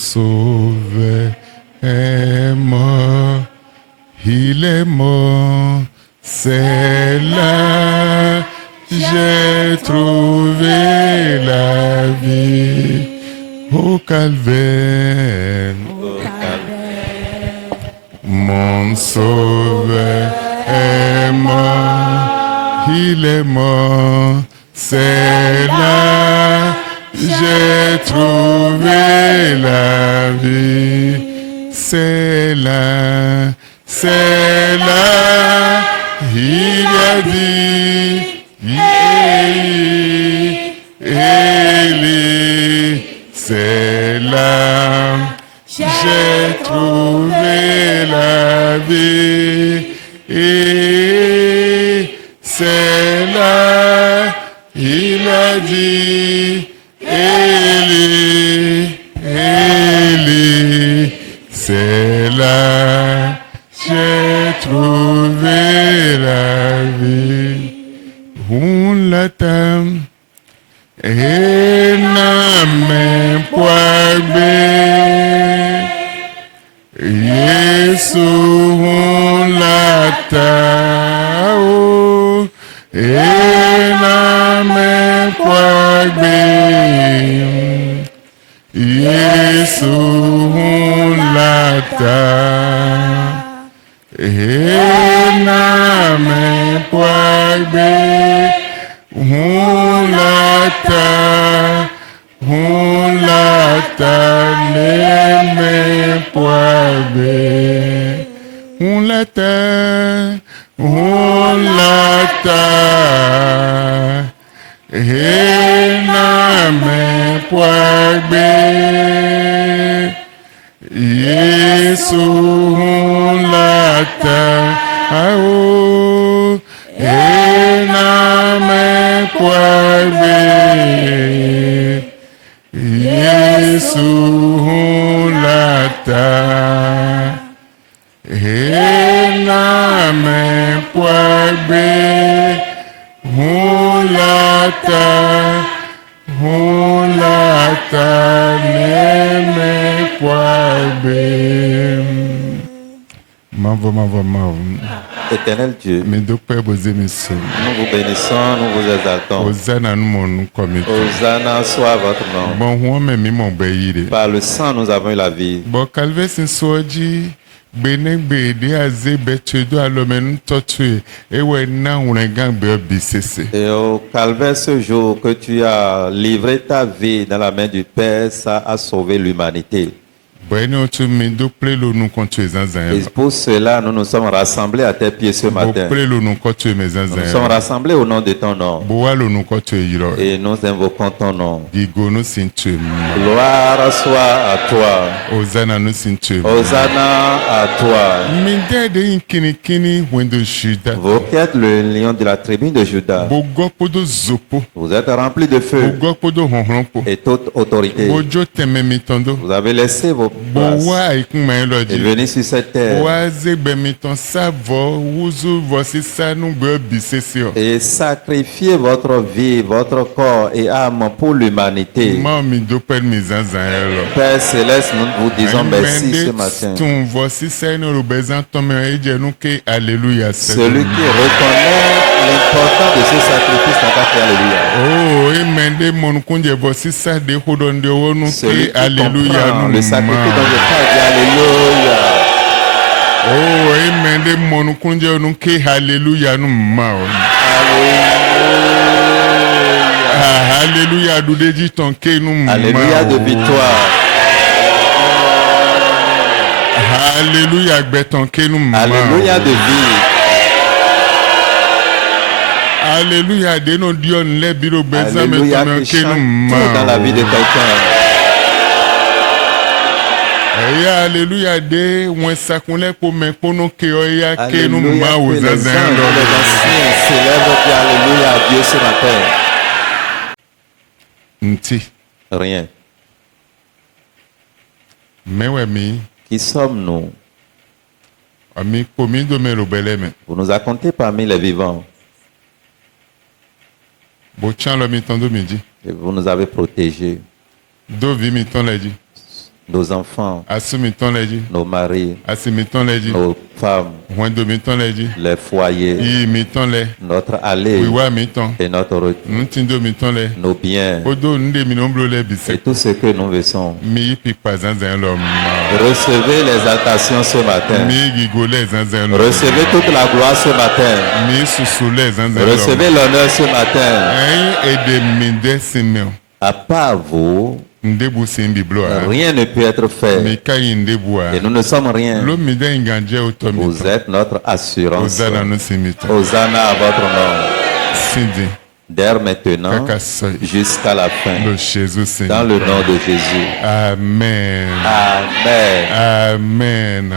sauveur est mort, il est mort, c'est là j'ai trouvé la vie au calvaire. Mon sauveur est mort, il est mort, c'est là j'ai trouvé la vie, c'est là, il a dit, Élie, c'est là, j'ai trouvé la vie, et c'est là, il a dit, Élie, Élie, c'est là, j'ai trouvé la vie. On l'attend et n'a même pas bé. Yesu on l'attend et n'a même pas bé. Yesu on l'attend et n'a même pas bé. On l'attend, mais pas bé. On l'attend, et n'a même pas bé. Yesu on l'attend, ah oh, et n'a même pas bé. Yesu on l'attend, et n'a même pas bé. On l'attend, mais pas bé. Éternel Dieu, nous vous bénissons, nous vous exaltons. Hosanna soit votre nom. Par le sang, nous avons eu la vie. Et au calvaire ce jour que tu as livré ta vie dans la main du Père, ça a sauvé l'humanité. Et pour cela, nous nous sommes rassemblés à tes pieds ce matin. Nous nous sommes rassemblés au nom de ton nom. Et nous invoquons ton nom. Gloire soit à toi. Hosanna à toi. Vous qui êtes le lion de la tribu de Juda. Vous êtes rempli de feu et toute autorité. Vous avez laissé vos et venez sur cette terre et sacrifier votre vie, votre corps et âme pour l'humanité. Père Céleste, nous vous disons merci ce matin. Celui qui reconnaît l'importance de ce sacrifice n'a qu'à faire alléluia. Celui qui comprend le sacrifice dont je parle dit alléluia. Alléluia de victoire. Alléluia Alléluia de vie. Alléluia de nos dieux les bureaux besoin Alléluia que chante dans la vie de quelqu'un. Alléluia de on s'acconnait pour me konoke oya que nous Alléluia que les anciens célèbrent alléluia à Dieu ce matin. Rien. Mais ouais mi. Qui sommes-nous? Vous nous avez compté parmi les vivants. Et vous nous avez protégés. nos enfants, nos maris, nos femmes, les foyers, notre aller et notre retour, nos biens et tout ce que nous faisons. Recevez les exaltations ce matin. Recevez toute la gloire ce matin. Recevez l'honneur ce matin. À part vous, rien ne peut être fait. Et nous ne sommes rien. Vous êtes notre assurance. Hosanna à votre nom. Dès maintenant jusqu'à la fin. Dans le nom de Jésus. Amen. Amen. Amen.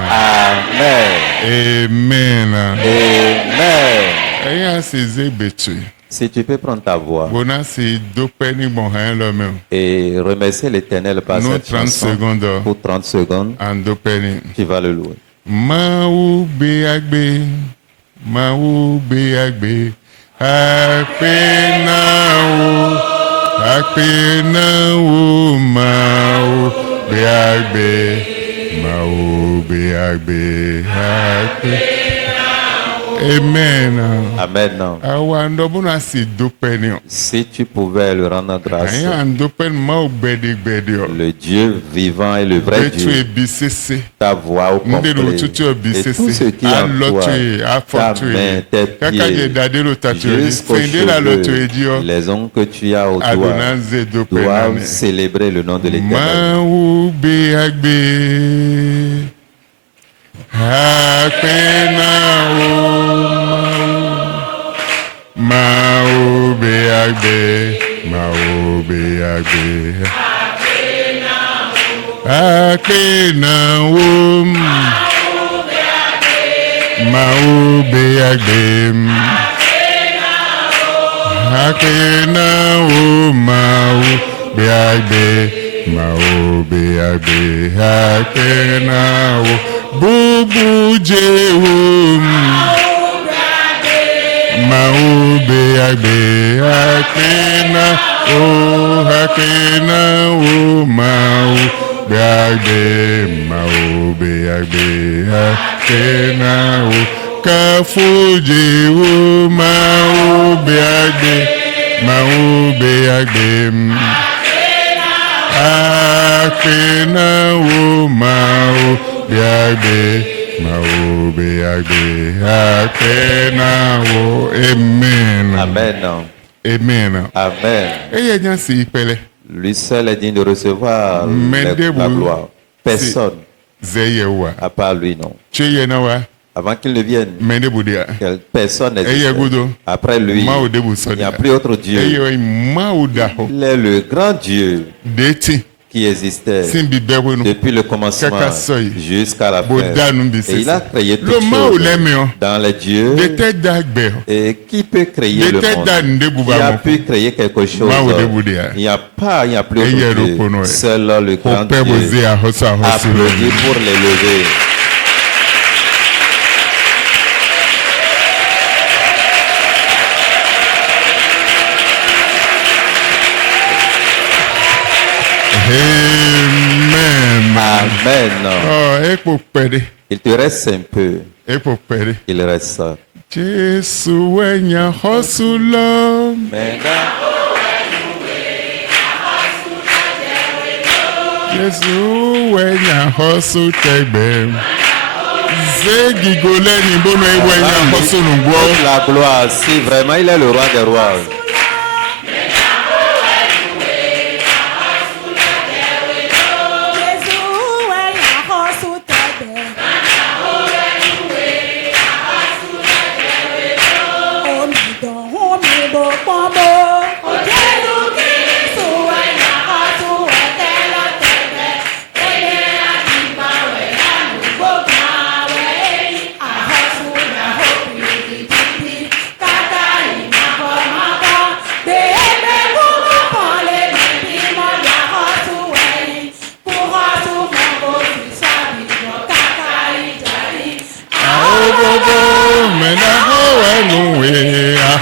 Amen. Amen. Si tu peux prendre ta voix et remercier l'Éternel par cette chanson pour 30 secondes, tu vas le louer. Mau beagbe, mau beagbe, akpenao, mau beagbe, Amen. Amen. Si tu pouvais le rendre grâce, le Dieu vivant et le vrai Dieu, ta voix au complet, et tout ce qui est en toi, ta main, tes pieds, jusqu'aux cheveux, les ongles que tu as au doigt, doivent célébrer le nom de l'Éternel. Mau beagbe, Bubu Jehum Mau beagbe hakena o mau beagbe hakena o kafu Jehum mau beagbe hakena o mau beagbe Amen. Amen. Amen. Amen. Lui seul est digne de recevoir la gloire. Personne à part lui, non. Avant qu'il ne vienne, personne n'existe. Après lui, il n'y a plus autre Dieu. Il est le grand Dieu qui existait depuis le commencement jusqu'à la fin. Et il a créé toutes choses dans les dieux. Et qui peut créer le monde? Il a pu créer quelque chose. Il n'y a plus autre Dieu. Seul le grand Dieu. Applaudis pour l'élever. Amen. Amen. Oh, il te reste un peu. Il reste ça. Jésus wenya hosula. Jésus wenya hosutebe. Zegi goleni bono wenya hosulungwo. La gloire, si vraiment il est le roi des rois.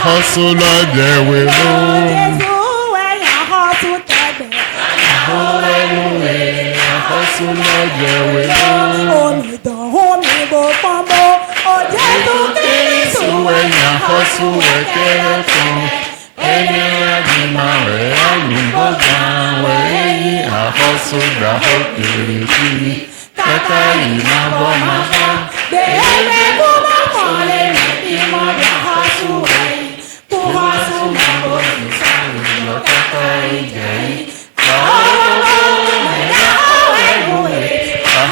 Hustle there we go. Ahosuladewe. Omidan omibo pambo. Oje tu kiri suwe Suwenya hosuwe kerefon. Eni ragima we alumboga we eyi ahosula hokiri kiri. Kaka ina boma ha. Bebe kuma kole na timo ya hasuwe. Kuhasu mambo nisani no kaka ijei.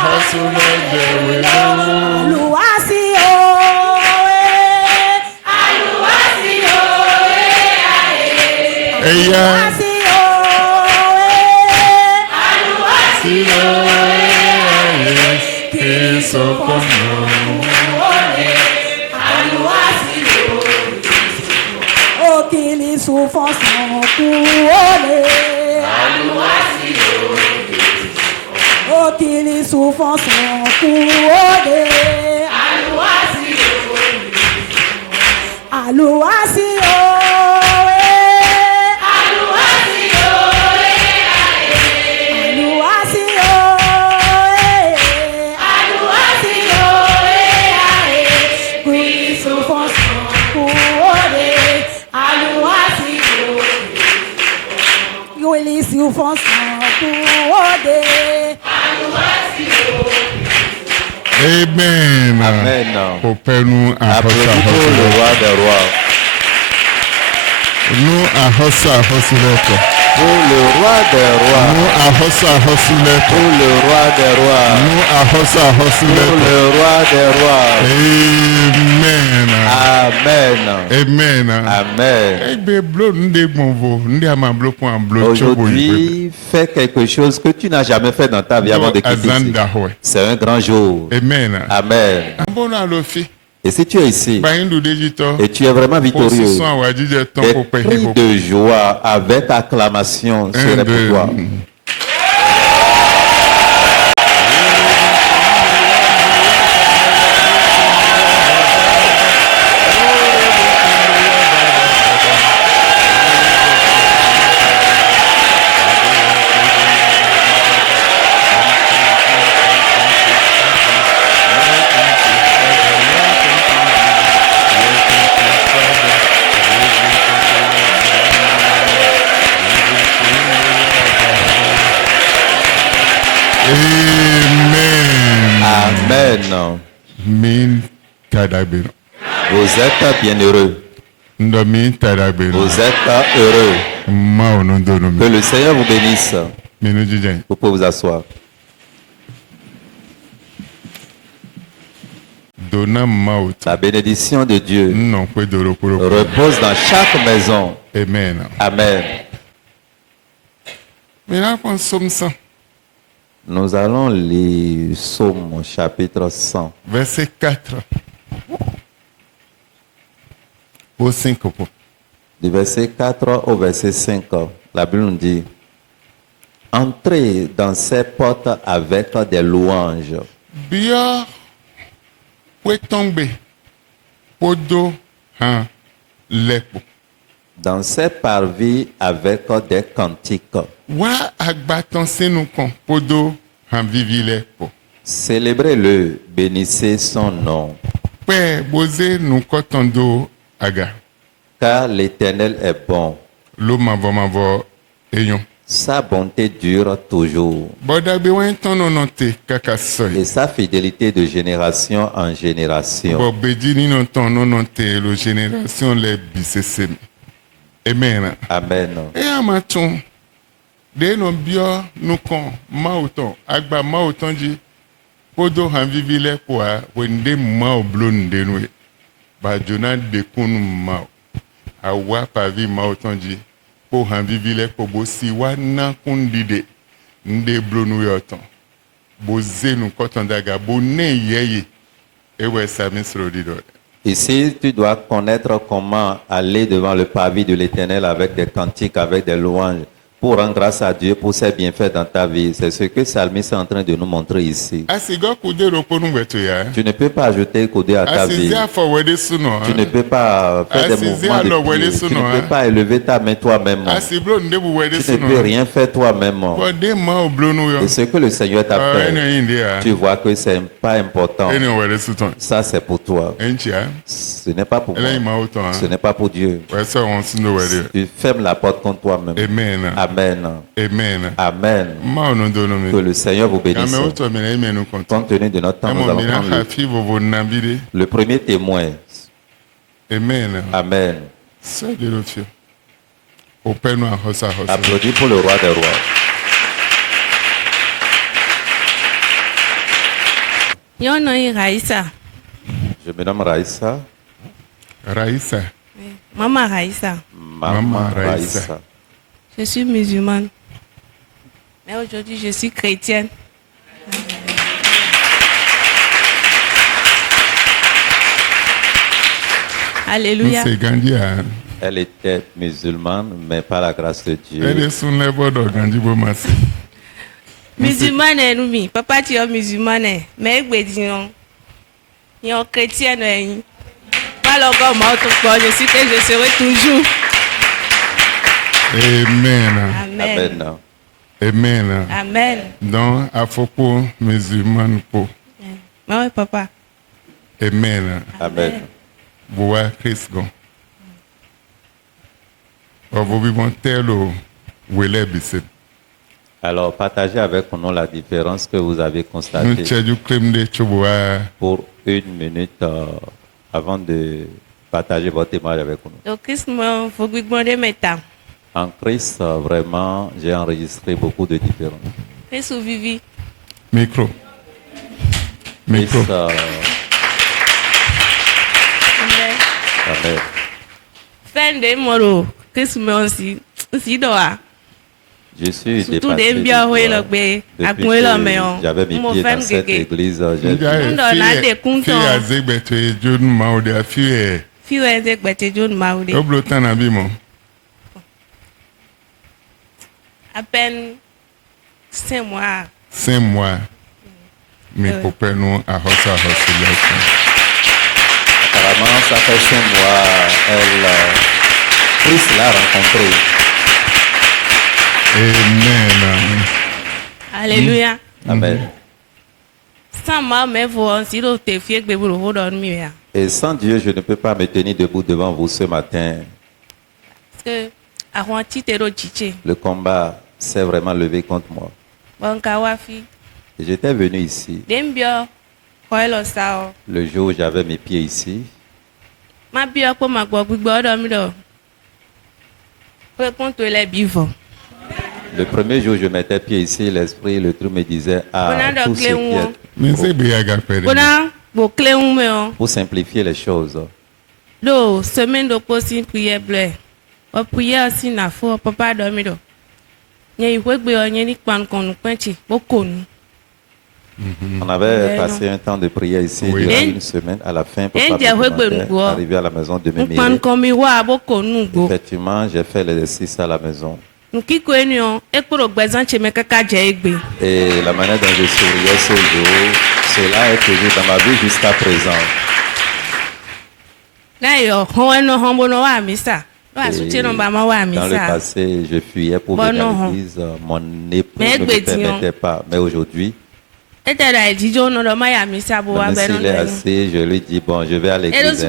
Ahosuladewe. Aluwasi o. Aluwasi o. Eya. Aluwasi o. Aluwasi Silo Keso kono. Okili sufonsan kuole. Okili sufonsan kuole. Aluwasi o. Aluwasi o. Aluwasi o. Kuli sufonsan kuole. Aluwasi o. Kuli sufonsan kuole. Amen. Amen. Openu Applaudissons ahosa le roi des rois. Nu ahosa hosuleko. Pour le roi des rois. Nu ahosa hosuleko. Pour le roi des rois. Nu ahosa Pour hosuleko. le roi des rois. Amen. Amen. Amen. Amen. Egbe blo nde gbonvo, nde ama blo kwa blo chobo. Aujourd'hui, fais quelque chose que tu n'as jamais fait dans ta vie avant de quitter ici. Azanda hoe. C'est un grand jour. Amen. Amen. Ambona lofi. Et si tu es ici Bahindu dejito. et tu es vraiment victorieux, Position awajije des tonko pe cris hebo. de joie avec acclamation seraient pour toi. Amen. Amen. Min kadabino. Vous êtes bienheureux. Ndo min tadabino. Vous êtes heureux. Ma onondo Que le Seigneur vous bénisse. Minu jijen. Vous pouvez vous asseoir. Dona maut. La bénédiction de Dieu Non kwe doro kuro. repose dans chaque maison. Amen. Amen. Mena kon somsan. Nous allons lire Psaume chapitre 100. Verset 4. Au 5. Du verset 4 au verset 5, la Bible nous dit: entrez dans ces portes avec des louanges. Bia kwe tombe. Podo han lepo. Dans ces parvis avec des cantiques. Wa agbaton senu kon. Podo han vivi lepo. Célébrez-le, bénissez son nom, Pe boze nou kotondo aga. car l'Éternel est bon. Lo mavo eyon. Sa bonté dure toujours, Boda be wen tono nonte kaka soy. et sa fidélité de génération en génération. Bo bedi ni non tono nonte lo génération le bisesem. Amen. Amen. E amaton. De non bio nou kon mauton. Agba mauton di. Podo han vivi le kwa wende mau blon de nou. Ba jona de kun mau. Awa pa vi mauton di. Po han vivi le po bo si wana kun dide. Nde blon yoton. Bo ze nou koton daga. Bo ne yeye. Ewe sa misro di do. Ici, tu dois connaître comment aller devant le pavis de l'Éternel avec des cantiques, avec des louanges. pour rendre grâce à Dieu pour ses bienfaits dans ta vie. C'est ce que Salmiste est en train de nous montrer ici. Tu ne peux pas ajouter côté à ta vie. Tu ne peux pas faire des mouvements de pied. Tu ne peux pas élever ta main toi-même. Tu ne peux rien faire toi-même. Et ce que le Seigneur t'a fait, tu vois que ce n'est pas important. Ça, c'est pour toi. Ce n'est pas pour moi. Ce n'est pas pour Dieu. Tu fermes la porte contre toi-même. Amen. Amen. Amen. Amen. Que le Seigneur vous bénisse. Compte tenu de notre temps, nous allons prendre le premier témoin. Amen. Amen. Applaudis pour le roi des rois. Je me nomme Raïssa. Raïssa. Maman Raïssa. Maman Raïssa. Je suis musulmane. Mais aujourd'hui, je suis chrétienne. Alléluia. Elle était musulmane, mais par la grâce de Dieu. Musulmane, nous, papa, tu es musulmane. Mais tu es chrétienne. Pas encore mort, je suis que je serai toujours. Amen. Amen. Amen. Amen. Donc, à Foko, musulman po. Oui, papa. Amen. Amen. Boa Christ gon. Vous vivons tel ou bise. Alors, partagez avec nous la différence que vous avez constatée. Pour 1 minute avant de partager votre témoignage avec nous. Donc, Christ m'a fait demander maintenant. En Christ, vraiment, j'ai enregistré beaucoup de différences. Christ ou Vivi? Micro. Micro. Christ, Amen. Fin de moro. Christ m'a aussi doa. Je suis surtout des bien oui le bé. Depuis que j'avais mis pied dans cette église, j'ai vu. À peine 5 mois. 5 mois. Mais pour père nous à Hossa Apparemment, ça fait 5 mois. Christ l'a rencontré. Amen. Alléluia. Amen. Sans moi, mais vous, si vous êtes fiers que vous le dormir. Et sans Dieu, je ne peux pas me tenir debout devant vous ce matin. Parce que le combat s'est vraiment levé contre moi. Et j'étais venu ici. Le jour où j'avais mes pieds ici. Le premier jour où je mettais pied ici, l'esprit, le truc me disait, tout ce qui est pour simplifier les choses. Semaine de possible prière bleu. Prière aussi n'a pas papa dormir. On avait passé un temps de prière ici durant une semaine. À la fin, papa est arrivé à la maison de mes mères. Effectivement, j'ai fait l'exercice à la maison. Et la manière dont je souriais ce jour, cela est toujours dans ma vie jusqu'à présent. Dans le passé, je fuyais pour venir à l'église. Mon époux ne me permettait pas. Mais aujourd'hui, même s'il est assis, je lui dis, bon, je vais à l'église.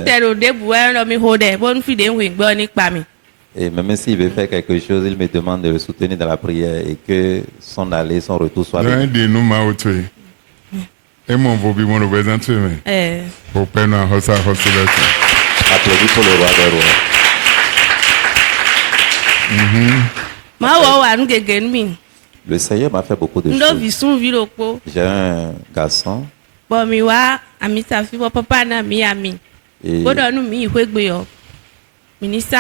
Et même s'il veut faire quelque chose, il me demande de le soutenir dans la prière et que son aller, son retour soit bien. Applaudis pour le roi des rois. Le Seigneur m'a fait beaucoup de choses. J'ai un garçon. Et Ministre,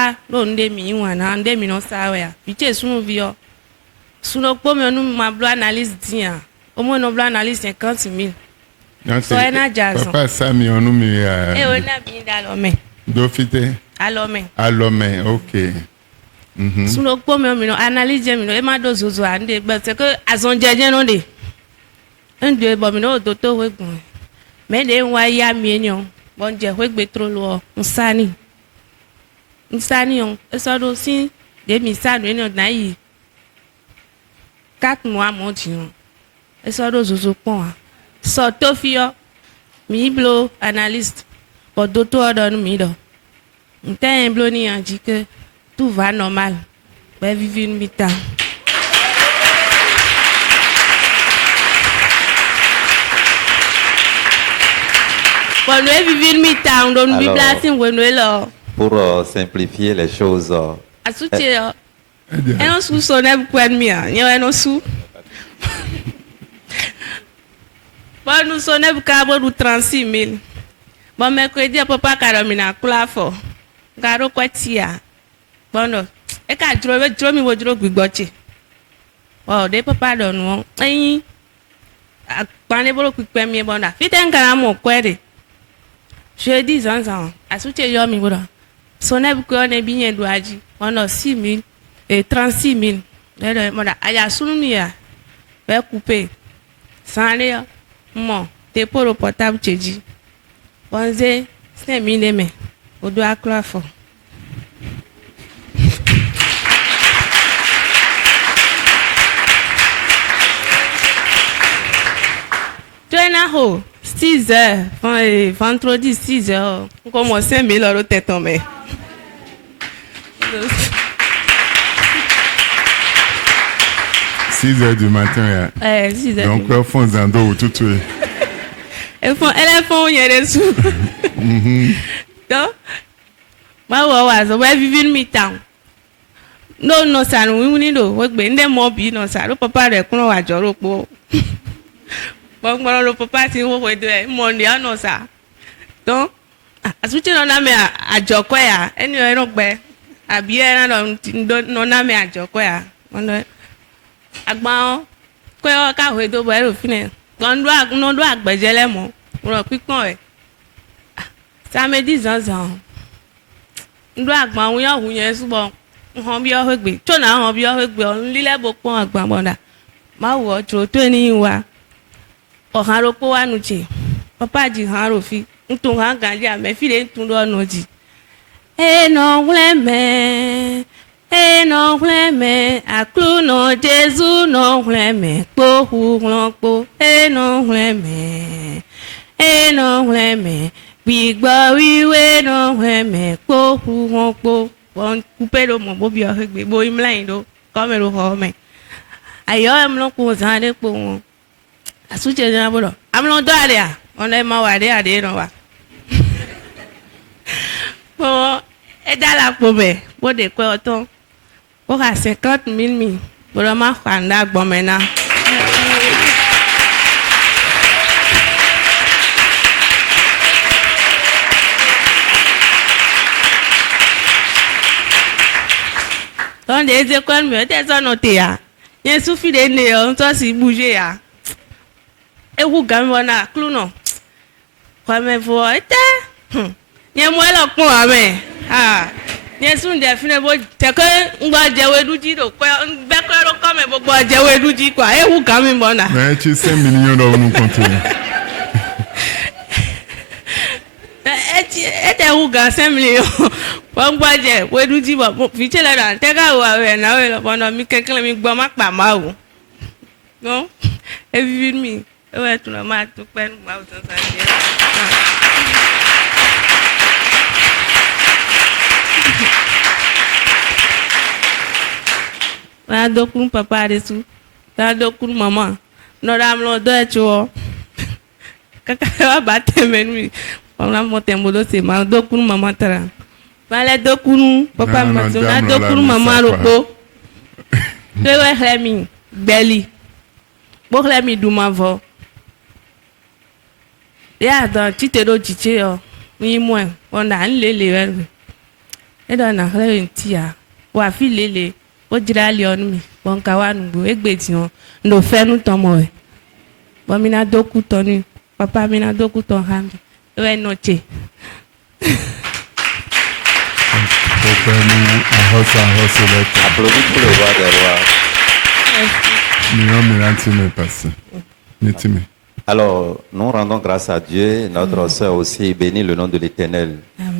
analyse 50 000. Papa Sami, on nous met à. Dofite. Alomé. Alomé, ok. Sous le pomme, mais analyse, et ma dose aux oies, c'est que à son jardin, on dit. Un dieu, bon, mais non, d'autres, oui, bon. Mais les voyants mignons, bon Dieu, oui, trop lourd, on s'ani. On s'ani, on sort aussi des missages, on naïs. 4 mois, mon Dieu. Et sort aux oies, sort au fio, mi-blo, analyste, pour d'autres dans le milieu. On t'a un bloni a dit que tout va normal. Ben, vivre une mi-temps. Bon, nous vivons une mi-temps, on donne une place, on est là. Pour simplifier les choses. À soutien, et on sous son œuvre pour admire. Il y a un sous. Bon, nous sommes œuvre pour 36 000. Bon, mercredi, papa Caramina, Kulafo. Garo Quatia. Bon, non. Et quand je me vois, je oh, des papa don't know. Aïe. À Panébolo qui peut me bonda. Fit un caramo, quoi. Je dis ans. À soutien, yomi, voilà. Son œuvre qu'on est bien douagi. On a 6 000 et 36 000. Il y a soumia. Va couper. Sans aller. Mon. T'es pour le portable, tu dis. Bon, c'est 5 000 aimés. Au doigt Kulafo. Tu es là, 6 heures, vendredi 6 heures, on commence 5 000 € tête tombée. 6 heures du matin. 6 heures. Donc, on fait un dos tout de suite. Elle font, il y a des sous. Donc, je vais vivre une mi-temps. Non, ça nous, nous, non, ça, le papa de Kono a joro po. Bon, le papa, c'est mon dia, non, ça. Donc, à ce que l'on a mis à Jokoya, et nous, à bien, non, a mis à Jokoya. Agba, quoi, car we do well, fine. On doit agbager les mots. On a pu quoi. Ça me dit ans. On doit agba, on y a où y a souvent. On bien rugby. Tu n'as un bien rugby. On lit les beaucoup agba bonda. Ma ou tu tenir wa. O haro ko wa nuche. Papa dit haro fi. On t'en a gagné à mes filles tout doit nous dit. Eh non, vraiment. Eh non, vraiment. À clou non Jésus non vraiment. Pour l'enco. Eh non, vraiment. Eh non, vraiment. Big boy, we non vraiment. Pour l'enco. Bon, couper le mon beau bien rugby. Bon, il me l'a indo. Comme le homme. Ailleurs, me l'on cause un des pour. À soutien de la boule. Amlon d'aller. On est ma wade à des non. Bon, et dans la pomme. Bon, des quoi autant. Pour à 50 000. Pour le ma fanda bon maintenant. Dans les écoles, mais t'es en noté. Il y a suffit de néons, toi si bouger. Et vous gagnez un clou non. Comme vous êtes, il y a moins la pomme, mais il y a souvent des films où t'es que on va jouer du dit quoi, on va faire comme on va jouer du dit quoi. Et vous gagnez bon. Mais tu sais 5 millions d'euros nous comptons. Et vous gagnez 5 millions. On va jouer du dit bon. Vite là, t'es qu'à ouais, na ouais, bon, mi quelqu'un mi bon mak pas mal. Non, et vivre mi. Ouais, tout le monde tout peine moi autant ça. Na dokun papa resu. Na dokun maman. No ram lo do echo. Kaka wa batte menu. On a monté modo c'est ma dokun maman tara. Vale dokun papa ma na dokun maman roko. Dewe remi belly. Bo remi du ma vo. Ya dans titero chiche yo. Ni moi on a lele werwe. E do na re ntia. Wa fi lele. O jira le onu mi. Bon ka wa nu egbe ti won. Ndo fe nu ton mo e. Bon mi na doku ton ni. Papa mi na doku ton hambi. We no che. Applaudis pour le roi des rois. Alors, nous rendons grâce à Dieu. Notre sœur aussi bénit le nom de l'Éternel.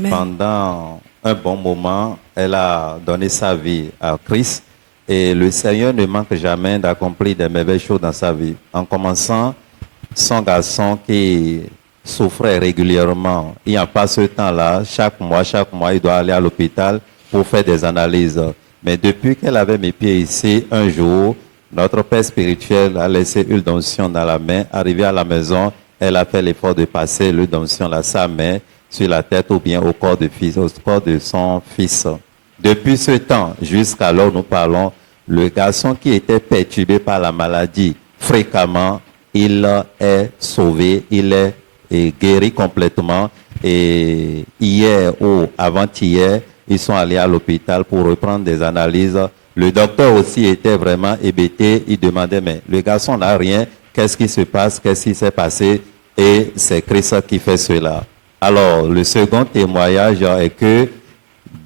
Pendant un bon moment, elle a donné sa vie à Christ. Et le Seigneur ne manque jamais d'accomplir des merveilles choses dans sa vie. En commençant, son garçon qui souffrait régulièrement, il n'y a pas ce temps-là. Chaque mois, il doit aller à l'hôpital pour faire des analyses. Mais depuis qu'elle avait mes pieds ici, un jour, notre père spirituel a laissé une d'onction dans la main. Arrivée à la maison, elle a fait l'effort de passer l'huile d'onction là, sa main, sur la tête ou bien au corps de son fils. Depuis ce temps, jusqu'alors nous parlons, le garçon qui était perturbé par la maladie fréquemment, il est sauvé, il est guéri complètement. Et hier ou avant-hier, ils sont allés à l'hôpital pour reprendre des analyses. Le docteur aussi était vraiment hébété. Il demandait, mais le garçon n'a rien. Qu'est-ce qui se passe? Qu'est-ce qui s'est passé? Et c'est Christ qui fait cela. Alors, le second témoignage est que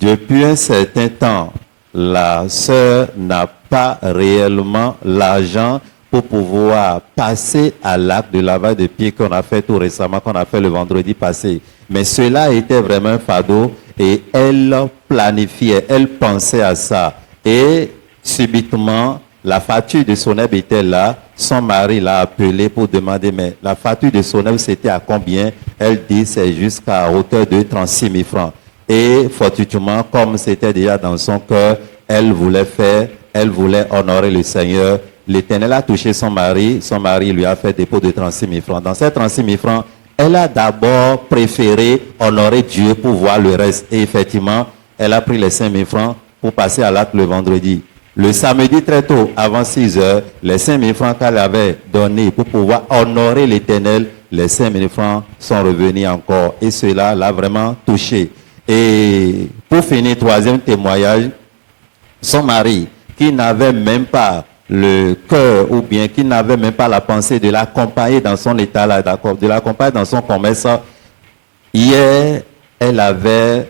depuis un certain temps, la sœur n'a pas réellement l'argent pour pouvoir passer à l'acte de lavage de pieds qu'on a fait tout récemment, qu'on a fait le vendredi passé. Mais cela était vraiment un fardeau et elle planifiait, elle pensait à ça. Et subitement, la facture de Soneb était là. Son mari l'a appelé pour demander, mais la facture de Soneb, c'était à combien? Elle dit, c'est jusqu'à hauteur de 36 000 francs. Et fortuitement, comme c'était déjà dans son cœur, elle voulait honorer le Seigneur. L'Éternel a touché son mari lui a fait dépôt de 36 000 francs. Dans ces 36 000 francs, elle a d'abord préféré honorer Dieu pour voir le reste. Et effectivement, elle a pris les 5 000 francs pour passer à l'acte le vendredi. Le samedi très tôt, avant 6 heures, les 5 000 francs qu'elle avait donnés pour pouvoir honorer l'Éternel, les 5 000 francs sont revenus encore. Et cela l'a vraiment touché. Et pour finir, troisième témoignage, son mari, qui n'avait même pas le cœur ou bien qui n'avait même pas la pensée de l'accompagner dans son état là, de l'accompagner dans son commerce, hier, elle avait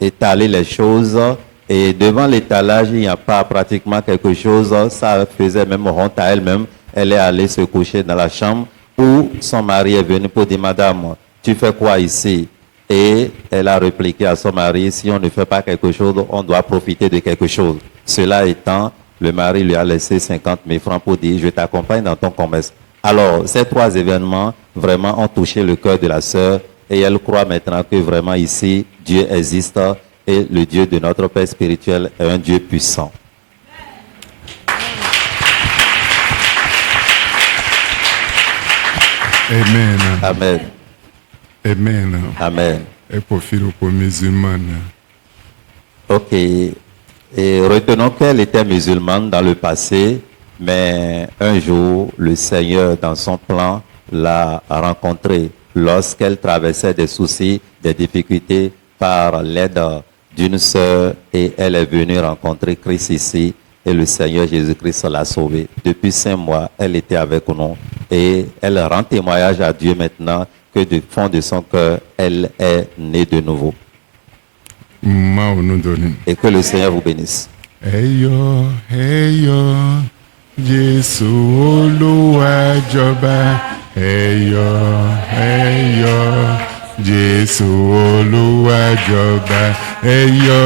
étalé les choses et devant l'étalage, il n'y a pas pratiquement quelque chose, ça faisait même honte à elle-même. Elle est allée se coucher dans la chambre où son mari est venu pour dire, madame, tu fais quoi ici? Et elle a répliqué à son mari, si on ne fait pas quelque chose, on doit profiter de quelque chose. Cela étant, le mari lui a laissé 50 000 francs pour dire, je t'accompagne dans ton commerce. Alors, ces trois événements vraiment ont touché le cœur de la sœur et elle croit maintenant que vraiment ici, Dieu existe et le Dieu de notre Père spirituel est un Dieu puissant. Amen. Amen. Amen. Amen. Et pour musulmane. Ok. Et retenons qu'elle était musulmane dans le passé, mais un jour, le Seigneur, dans son plan, l'a rencontrée lorsqu'elle traversait des soucis, des difficultés par l'aide d'une sœur et elle est venue rencontrer Christ ici et le Seigneur Jésus-Christ l'a sauvée. Depuis 5 mois, elle était avec nous et elle rend témoignage à Dieu maintenant que du fond de son cœur, elle est née de nouveau. Et que le Seigneur vous bénisse. Eyo, Jésus Olúwa jọba. Eyo, Jésus Olúwa jọba. Eyo,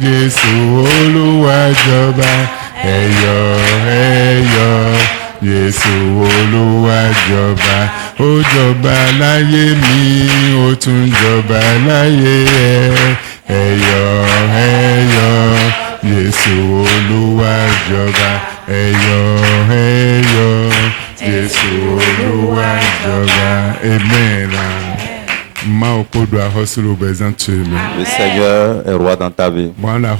Jésus Olúwa jọba. Eyo, Jésus Olúwa jọba. Ó jọba láyé mi, ó tún jọba láyé ẹ. Ẹyọ, Jésù Olúwa jọba. Ẹyọ, Jésù Olúwa jọba. Amen. Le Seigneur est roi dans ta vie. La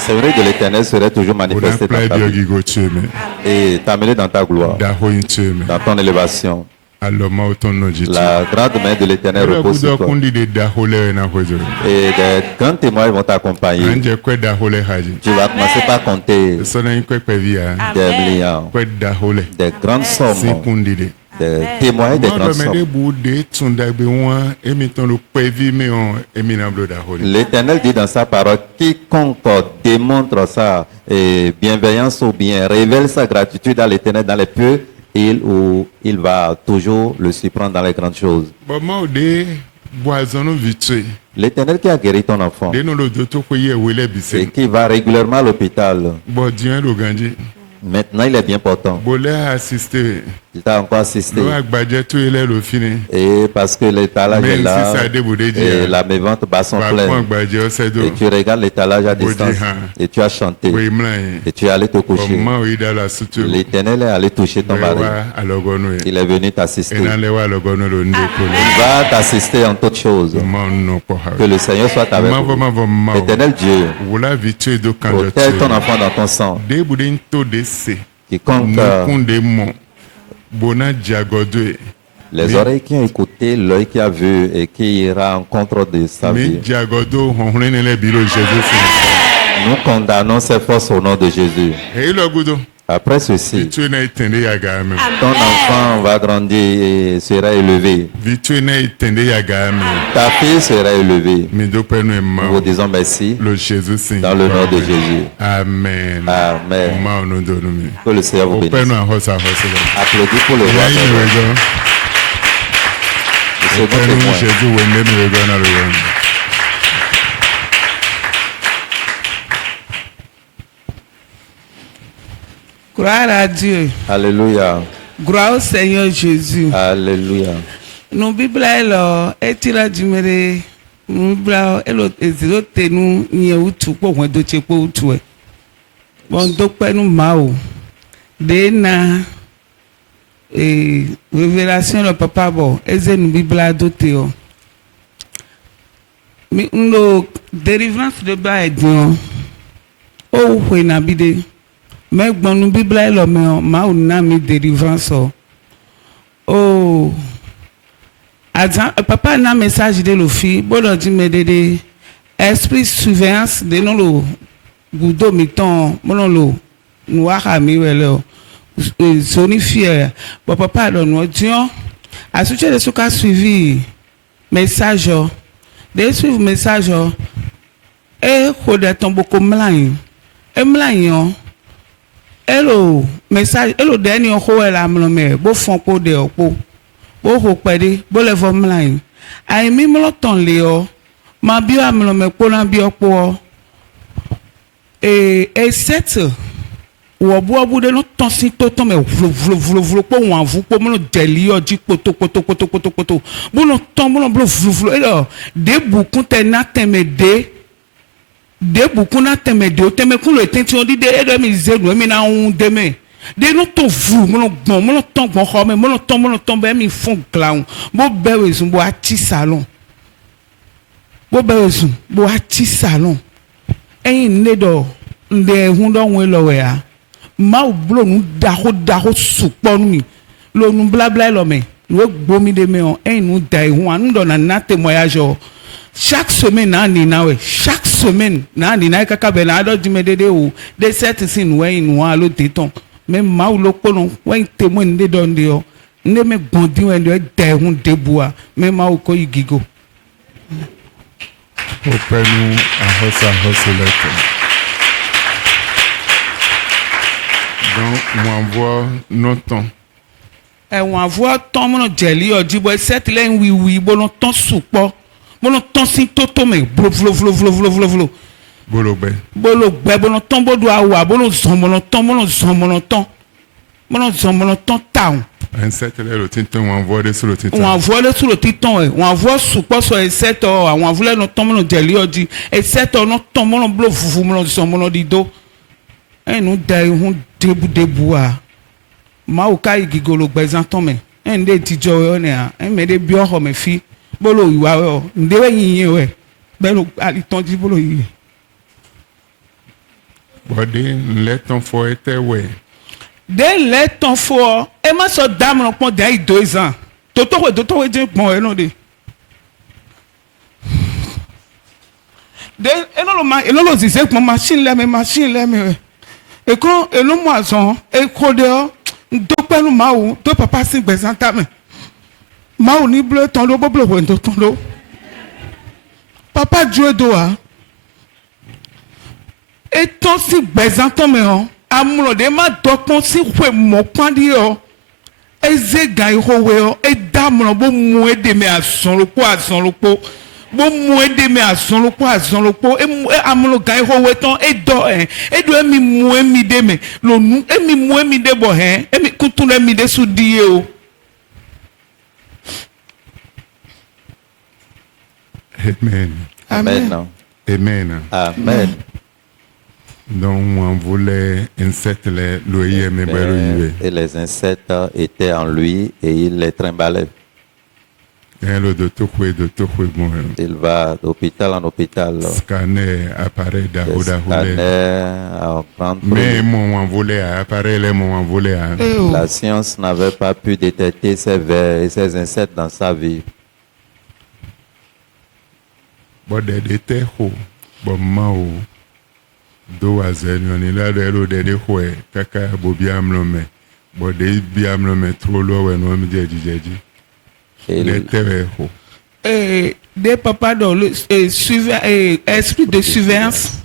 sévérité de l'Éternel serait toujours manifestée dans ta vie. Et t'amener dans ta gloire, dans ton élévation. La grande main de l'Éternel repose sur toi. Et des grands témoins vont t'accompagner. Tu vas commencer par compter des milliards, des grandes sommes témoigner d'être ensemble. L'Éternel dit dans sa parole, quiconque démontre sa bienveillance ou bien révèle sa gratitude à l'Éternel dans les peu, il va toujours le surprendre dans les grandes choses. L'Éternel qui a guéri ton enfant et qui va régulièrement à l'hôpital, maintenant il est bien portant. Il t'a encore assisté. Et parce que l'étalage est là, et la mévente bat son plein. Et tu regardes l'étalage à distance. Et tu as chanté. Et tu es allé te coucher. L'Éternel est allé toucher ton mari. Il est venu t'assister. Il va t'assister en toutes choses. Que le Seigneur soit avec vous. Éternel Dieu, protège ton enfant dans ton sang. Quiconque les oreilles qui ont écouté, l'œil qui a vu et qui ira en contre de sa vie. Nous condamnons ces forces au nom de Jésus. Après ceci, ton enfant va grandir et sera élevé. Ta fille sera élevée. Nous vous disons merci dans le nom de Jésus. Amen. Amen. Que le Seigneur vous bénisse. Applaudis pour le roi. Le second témoin. Gloire à Dieu. Alléluia. Gloire au Seigneur Jésus. Alléluia. Nous Bible est tira du mere. Nous Bible est ezirote nous nie utu po wen do che po utu e. Bon do pe nous mao. De na révélation le papa bo eze nous Bible doté o. Mi no délivrance de ba edon. O we na bide. Mais bon nous Bible est là mais ma on a mis délivrance. Oh papa na message de le fille bon dit me de esprit surveillance de non le goudo miton mon le noir ami wele sonifier bon papa don nous dit à suite de ce qu'a suivi message de suivre message et koda tombo ko mlain e mlain hello message hello deni o ko la mlome bo fon ko de opo bo ho pede bo le vo mlain ai mi mlo ton le o ma bi a mlome ko na bi opo e set wo bo de no ton si to ton me vlo po wan vu po mlo deli o ji poto bo no ton bo no vlo elo de bu kun te na temede de beaucoup na teme de teme ku le tenti on dit de mi zenu mi na un de me de no to vu mo no ton gbon ho me mo no ton be mi fun clown bo bewe sun bo ati salon bo bewe sun bo ati salon eyin ne do nde hun do won lo we a ma blo nu da ho supo nu mi lo nu bla lo me wo gbo mi de me on eyin nu da hun anu do na témoignage chaque semaine chaque semaine na kaka be na do dimedede o de set sin we in wa lo teton même ma lo pono we témoin de don de o ne me gondi we de hun de boa même ma ko yigigo openu a hosa leto donc on envoie notre on envoie ton mon jeli o jibo set len wi bo no ton supo mon ton si toto me vlo bolo gbe bono ton bodo awa bono zon town un set le titon on envoie sur le titon on envoie support sur un set on envoie no ton mon deli odi et set no ton mon blo vuvu mon zon mon dido en nous dai hun debu a ma o kai gigolo gbezan ton me en de tijo yo ne a en me de bi o me fi bolo iwa o ndewe yin we belo aliton di bolo yi body let on for it away de let on for e ma so dam no pon de 2 ans toto we je pon e no de lo zise pon machine le me e kon e lo mo azon e ko de o ndokpe nu mawu do papa si gbezã tame mawu ni blo tɔn ɖo boblo wɔ ndo tɔn ɖo papa dzo do wa etɔn si gbezã tɔme hã amlɔ de ma dɔkpɔn si ƒe mɔkpan di yɔ eze gã yi xɔ wɛ yɔ eda amlɔ bo mu edeme azɔlokpo bo mu edeme azɔlokpo amlɔ gã yi xɔ wɛ tɔn edɔ edo emi mu emi de me lonu emi mu emi de bɔ emi kutu ɖe emi de su di ye o. Amen. Amen. Amen. Donc, on voulait insectes et les insectes étaient en lui et il les trimbalait. Il va d'hôpital en hôpital. Scanner, appareil La science n'avait pas pu détecter ces vers et ces insectes dans sa vie. Do azeni la de de hoe kaka bobi amlome bode bi amlome trolo we no mi jeji le teve ho des papa dans le esprit de surveillance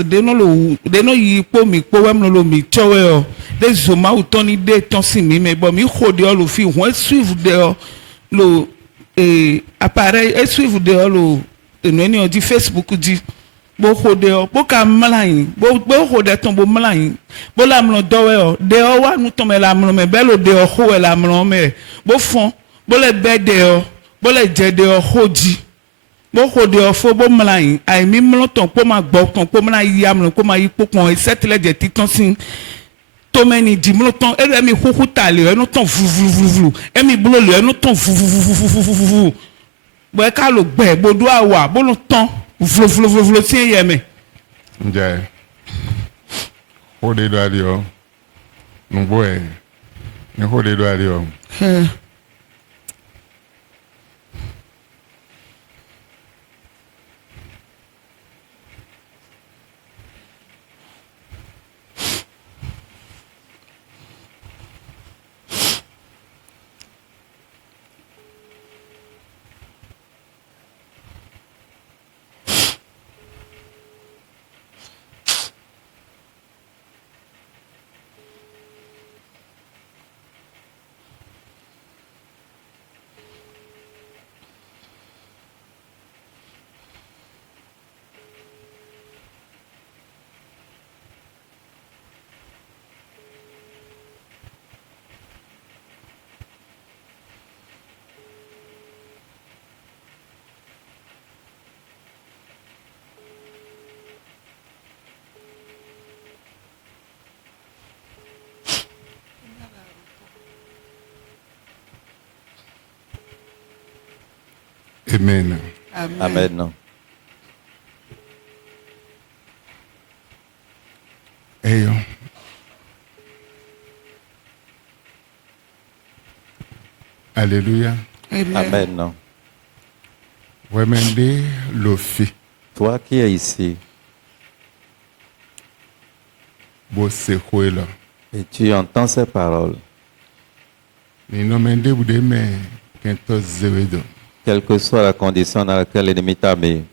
de no yi po mi po wem no lo mi chowe o de zoma utoni de ton si mi me bo mi khode o lo fi won suivre de lo appareil et suivre de lo eni o di Facebook di bo xode o bo ka mlayin bo xode ton bo mlayin bo la mlo dowe o de o wa nu ton me la mlo me be lo de o xo la mlo me bo fon bo le be de o bo le je de o xoji bo xode o fo bo mlayin ai mi mlo ton po ma gbo ton po mla yi amlo po ma yi po kon e set le je titan sin to me ni di mlo ton e mi xuxu ta le e no ton vuvuvuvulu e mi blo le e no ton vuvuvuvulu bo e ka lo gbe bo do awa bo no ton vlo tie yeme nje hode do adio ngboe ni hode do adio Amen. Amen. Eyo. Alléluia. Amen. Wemende lofi. Toi qui es ici. Et tu entends ces paroles. Quelle que soit la condition dans laquelle l'ennemi t'a mis.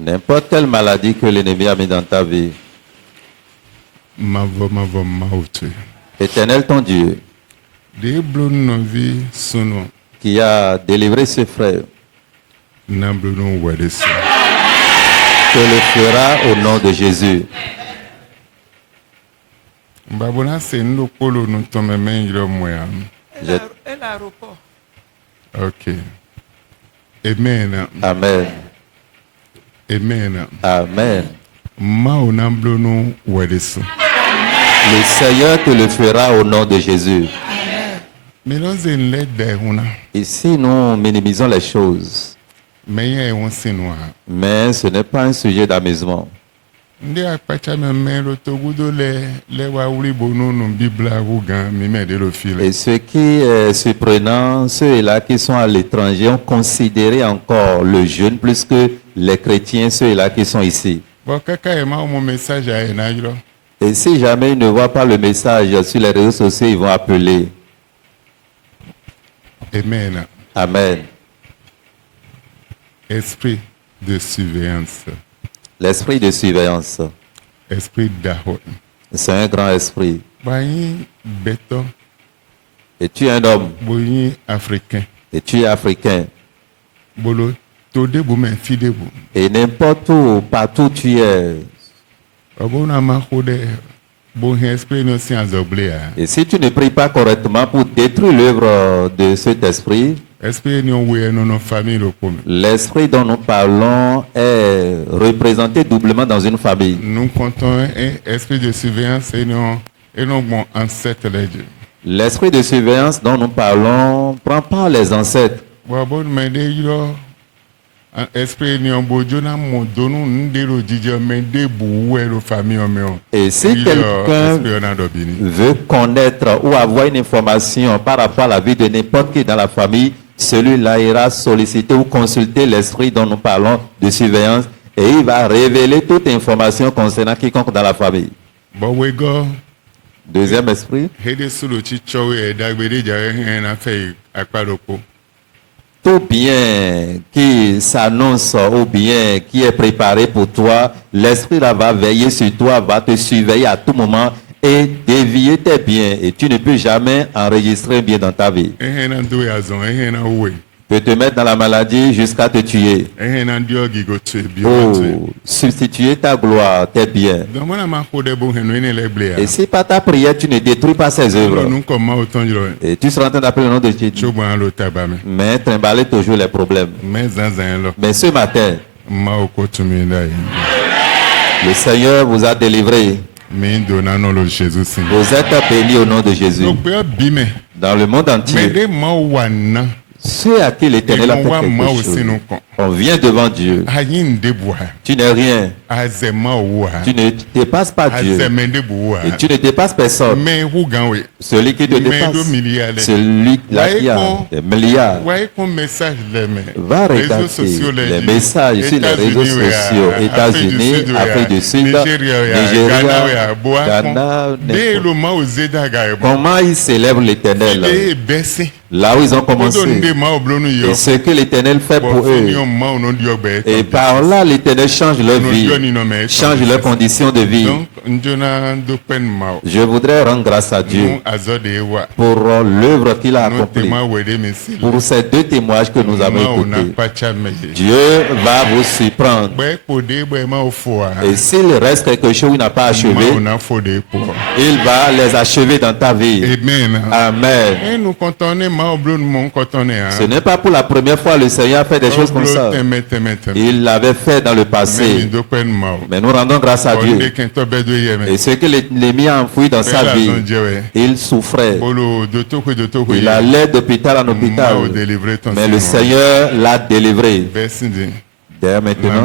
N'importe quelle maladie que l'ennemi a mis dans ta vie. Éternel ton Dieu, qui a délivré ses frères, te le fera au nom de Jésus. Ok. Amen. Amen. Amen. Amen. Le Seigneur te le fera au nom de Jésus. Ici, nous minimisons les choses. Mais ce n'est pas un sujet d'amusement. Et ce qui est surprenant, ceux-là qui sont à l'étranger ont considéré encore le jeûne plus que les chrétiens, ceux-là qui sont ici. Et si jamais ils ne voient pas le message sur les réseaux sociaux, ils vont appeler. Amen. Amen. Esprit de surveillance. L'esprit de surveillance. Esprit d'ahot. C'est un grand esprit. Et tu es un homme. Africain. Et tu es africain. Et n'importe où, partout tu es. Et si tu ne pries pas correctement pour détruire l'œuvre de cet esprit, l'esprit dont nous parlons est représenté doublement dans une famille. Nous comptons un esprit de surveillance et non ancêtre. L'esprit de surveillance dont nous parlons prend pas les ancêtres. Et si quelqu'un veut connaître ou avoir une information par rapport à la vie de n'importe qui dans la famille, celui-là ira solliciter ou consulter l'esprit dont nous parlons de surveillance et il va révéler toute information concernant quiconque dans la famille. Deuxième esprit. Tout bien qui s'annonce ou bien qui est préparé pour toi, l'esprit là va veiller sur toi, va te surveiller à tout moment et dévier tes biens. Et tu ne peux jamais enregistrer bien dans ta vie. Peut te mettre dans la maladie jusqu'à te tuer. Oh, substituer ta gloire, tes biens. Et si par ta prière, tu ne détruis pas ses œuvres, et tu seras en train d'appeler le nom de Jésus, mais trimballer toujours les problèmes. Mais ce matin, le Seigneur vous a délivré. Vous êtes bénis au nom de Jésus. Dans le monde entier, ceux à qui l'Éternel a fait quelque chose, on vient devant Dieu. Tu n'es rien. Tu ne dépasses pas Dieu. Et tu ne dépasses personne. Celui qui te dépasse, celui là qui a des milliards, va regarder les messages sur les réseaux sociaux, États-Unis, Afrique du Sud, Nigeria, Ghana. Comment ils célèbrent l'Éternel là où ils ont commencé. Et ce que l'Éternel fait pour eux. Et par là, l'Éternel change leur vie, change leurs conditions de vie. Je voudrais rendre grâce à Dieu pour l'œuvre qu'il a accomplie, pour ces deux témoignages que nous avons écoutés. Dieu va vous surprendre. Et s'il reste quelque chose qu'il n'a pas achevé, il va les achever dans ta vie. Amen. Ce n'est pas pour la première fois que le Seigneur a fait des choses comme ça. Il l'avait fait dans le passé. Mais nous rendons grâce à Dieu. Et ce que l'ennemi a enfoui dans sa vie, il souffrait. Il allait d'hôpital en hôpital. Mais le Seigneur l'a délivré. D'ailleurs maintenant,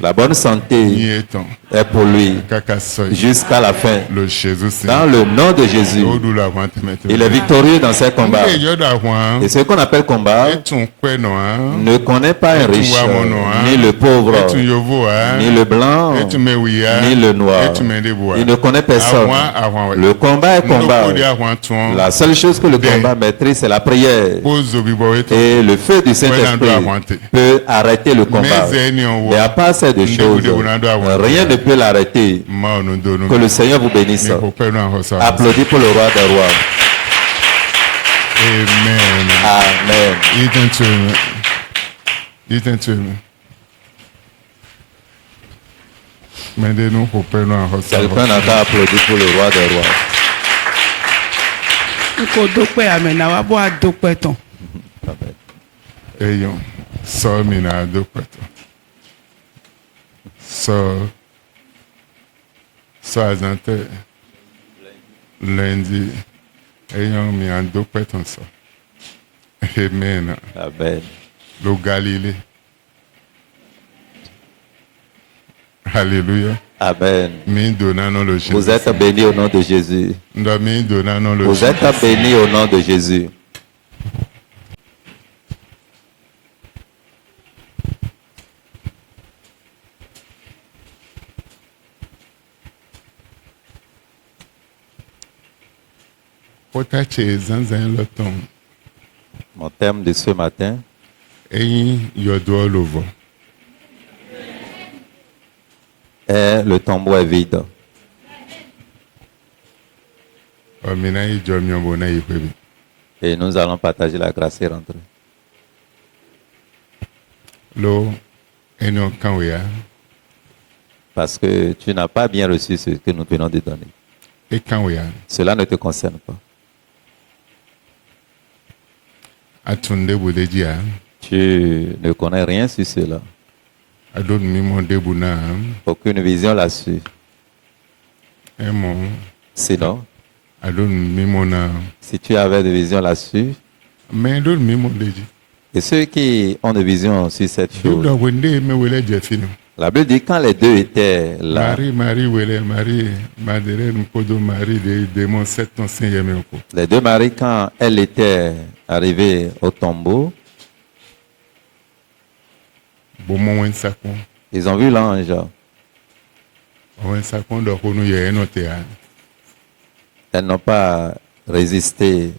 la bonne santé est pour lui jusqu'à la fin. Dans le nom de Jésus, il est victorieux dans ses combats. Et ce qu'on appelle combat ne connaît pas un riche, ni le pauvre, ni le blanc, ni le noir. Il ne connaît personne. Le combat est combat. La seule chose que le combat maîtrise, c'est la prière. Et le feu du Saint-Esprit peut arrêter le combat. Mais à part ces deux choses, rien ne peut l'arrêter. Que le Seigneur vous bénisse. Applaudis pour le roi des rois. Amen. Quelqu'un n'a qu'à applaudir pour le roi des rois. So mina dokweto. So azante lundi ayant mi an dokweto so. Amen. Amen. Le Galilée. Alléluia. Amen. Vous êtes bénis au nom de Jésus. Vous êtes bénis au nom de Jésus. Potache zanzan loton. Mon thème de ce matin, Eyin yodo lovo. est le tombeau est vide. Omina ijo miombo na ikwebi. Et nous allons partager la grâce et rentrer. Lo eno kanwe. Parce que tu n'as pas bien reçu ce que nous venons de donner. E kanwe. Cela ne te concerne pas. Atunde budeji. Tu ne connais rien sur cela. Adon mimo debuna. Aucune vision là-dessus. Emo. Sinon, Adon mimo na. si tu avais des visions là-dessus, Mais adon mimo deji. et ceux qui ont des visions sur cette chose, Dodo wende me wele jefino. la Bible dit quand les deux étaient là, Marie wele Marie Madeleine kodo Marie de mon 7 ancien yemeko. les deux maris, quand elles étaient arrivées au tombeau, Bomo wen sakon. ils ont vu l'ange. Wen sakon do kono ye enote a. Elles n'ont pas résisté.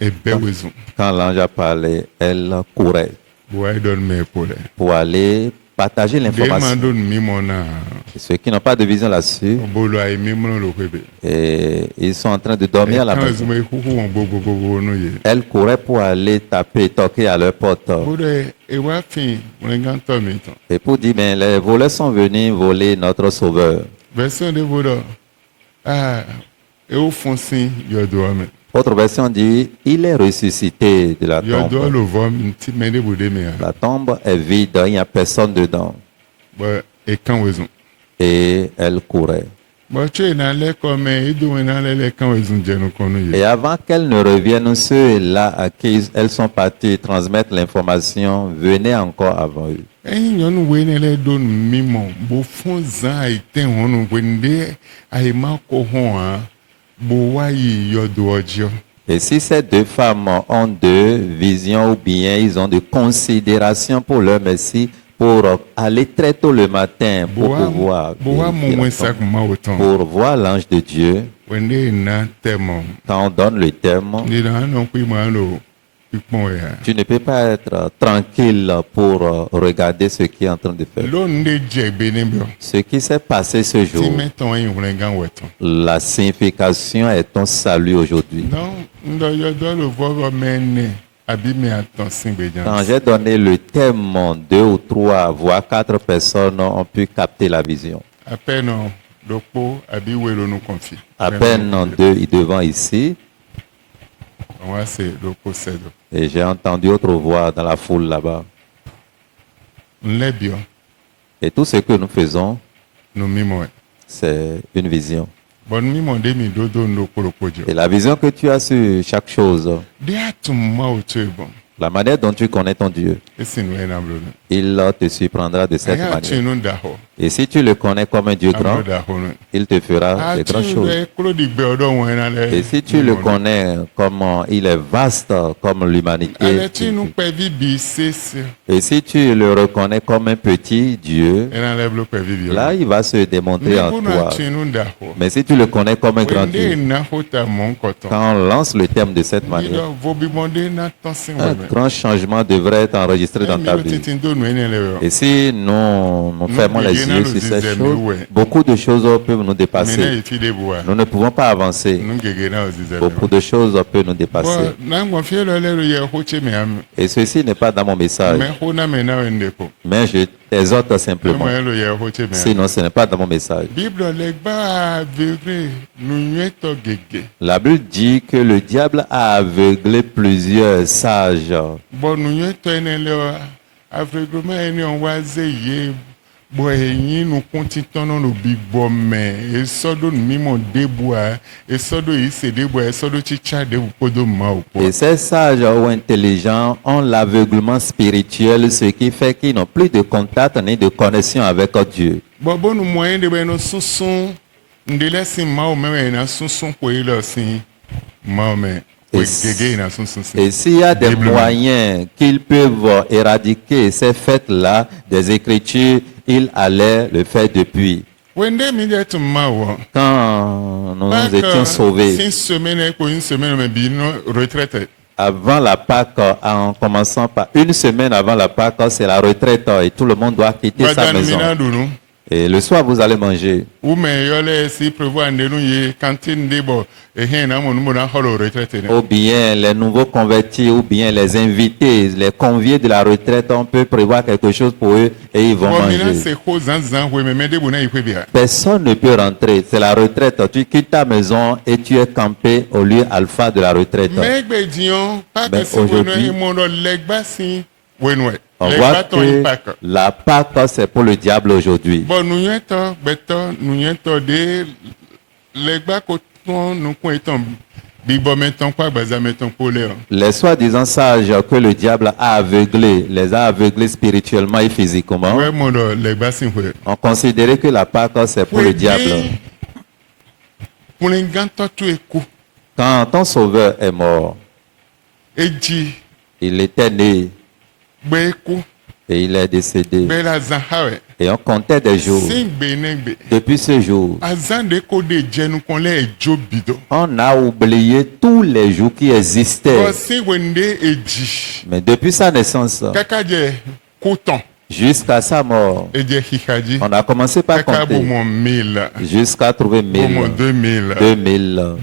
E bewezun. Quand l'ange a parlé, elles couraient Bo ai don me pole. pour aller partager De l'information. mandon mimo na. Et ceux qui n'ont pas de vision là-dessus, Bolo ai mimo lo kwebe. et ils sont en train de dormir à la Quand maison. zume kuku on bobo no ye. Elles couraient pour aller taper, toquer à leur porte. Bodo e wa fin mwengan to mi ton. Et pour dire, mais les voleurs sont venus voler notre sauveur. Version de bodo. Ah, e o fonsin yodo ame. Autre version dit, il est ressuscité de la Yodo tombe. lo vom ti mende bode me a. La tombe est vide, il n'y a personne dedans. Bo e kan wezun. Et elles couraient. Bo che na le comme idu na le kan wezun jenu kono ye. Et avant qu'elles ne reviennent, ceux-là à qui elles sont parties transmettre l'information venaient encore avant eux. Eyin nyɔnu woe ne le do mimɔ bo fún zan ayi te hɔnu wende ayi ma ko hɔn ha bo wa yi yɔdo ɔdziɔ. Et si ces deux femmes ont de visions ou bien ils ont de considération pour leur Messie, pour aller très tôt le matin pour pouvoir bo wa mu vérifier wɛn la sak tombe, ma o tɔn. pour voir l'ange de Dieu, Wende na tɛmɔ. quand on donne le thème, Nina anɔ kui ma lo ikpɔn ya. tu ne peux pas être tranquille pour regarder ce qui est en train de faire. Lóni de dze be ne bɔ. Ce qui s'est passé ce jour, Ti mɛ tɔn eyin wlɛ gan wɛ tɔn. la signification est ton salut aujourd'hui. Non ŋdɔ yɔdɔ lo vɔvɔ mɛ ne abi mɛ atɔn si gbe Quand jan. j'ai donné le thème, 2 ou 3, voire 4 personnes ont pu capter la vision. Apɛnɔ dokpo abi welo nu kɔnfi. À peine 2 devant ici, Wa se dokpo sɛdɔ. et j'ai entendu autre voix dans la foule là-bas. Nlɛ biɔ Et tout ce que nous faisons, nu mimɔ yɛ. c'est une vision. Bon mimɔ de mi dodo ndo koloko Et jɔ. la vision que tu as sur chaque chose, De atum ma o to bon. la manière dont tu connais ton Dieu, Esi nu ena blo nu. il te surprendra de cette Aya manière. tinu da ho. Et si tu le connais comme un Dieu grand, Ablo da ho nu. il te fera de grandes Atu choses. le klo di gbe odo won ena le. Et si tu le connais comme il est vaste comme Ale l'humanité, tinu pe vi bi sese. et si tu le reconnais comme un petit Dieu, Ena le blo pe vi bi. là il va se démontrer en toi. tinu da ho. Mais si tu le connais comme un grand Wende Dieu, na ho ta mon koton. quand on lance le thème de cette manière, Ido vo bi monde na ton sin un we. grand changement devrait être enregistré dans ta vie. Titin do nu ene le. Et si nous fermons les yeux sur ces choses, beaucoup de choses peuvent nous Mena dépasser. iti de boa. Nous ne pouvons pas avancer. Nu gege na ozize. Beaucoup de choses peuvent nous dépasser. Bon, na ngwa fie lo le ye ho che me am. Et ceci n'est pas dans mon message, Me ho na me na wende ko. mais je t'exhorte simplement. Me lo ye ho che me am. Sinon, ce n'est pas dans mon message. Bible le gba aveuglé nu nyeto gege. La Bible dit que le diable a aveuglé plusieurs sages. Bon nu nyeto ene le aveuglement ene on wa ze ye bo eyin nu kunti tono no bi bo me e sodo mimo deboa e sodo ise deboa e sodo chicha de podo ma opo. Et ces sages ou intelligents ont l'aveuglement spirituel, ce qui fait qu'ils n'ont plus de contact ni de connexion avec Dieu. Bon bon nu moyen de no sunsun ndele sin ma o me na sunsun ko ile sin ma o me ko gege na sunsun sin. Et s'il y a des moyens qu'ils peuvent éradiquer ces faits-là des Écritures, ils allaient le faire depuis. Quand nous étions sauvés, avant la Pâque, en commençant par une semaine avant la Pâque, c'est la retraite et tout le monde doit quitter sa maison. Et le soir, vous allez manger. Ou bien les nouveaux convertis, ou bien les invités, les conviés de la retraite, on peut prévoir quelque chose pour eux et ils vont manger. Personne ne peut rentrer. C'est la retraite. Tu quittes ta maison et tu es campé au lieu alpha de la retraite. Mais aujourd'hui, on voit que la Pâque, c'est pour le diable aujourd'hui. Les soi-disant sages que le diable a aveuglés, les a aveuglés spirituellement et physiquement, ont considéré que la Pâque, c'est pour le diable. Quand ton sauveur est mort, il était né et il est décédé. Et on comptait des jours. Depuis ce jour, on a oublié tous les jours qui existaient. Mais depuis sa naissance, jusqu'à sa mort, on a commencé par compter jusqu'à trouver 1000, 2000,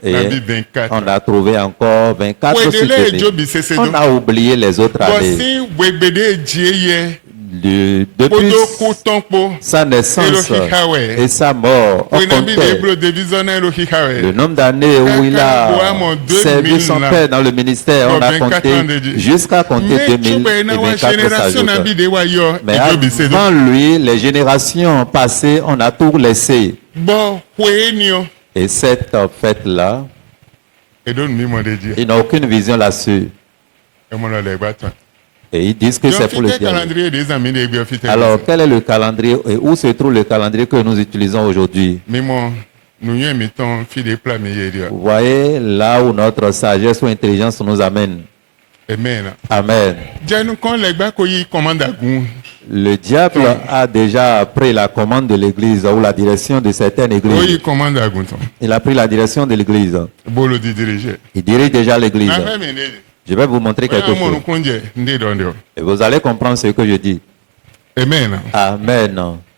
et on a trouvé encore 24 sur 2000. On a oublié les autres années. Depuis sa naissance et sa mort, on comptait le nombre d'années où il a servi son père dans le ministère. On a compté jusqu'à compter 2024 s'ajoutent. Mais avant lui, les générations passées, on a tout laissé. Et cette fête-là, il n'a aucune vision là-dessus. Et ils disent que c'est pour le diable. Alors, quel est le calendrier et où se trouve le calendrier que nous utilisons aujourd'hui? Vous voyez là où notre sagesse ou intelligence nous amène. Amen. Amen. Le diable a déjà pris la commande de l'église ou la direction de certaines églises. Il a pris la direction de l'église. Il dirige déjà l'église. Je vais vous montrer quelque chose. Et vous allez comprendre ce que je dis. Amen. Amen.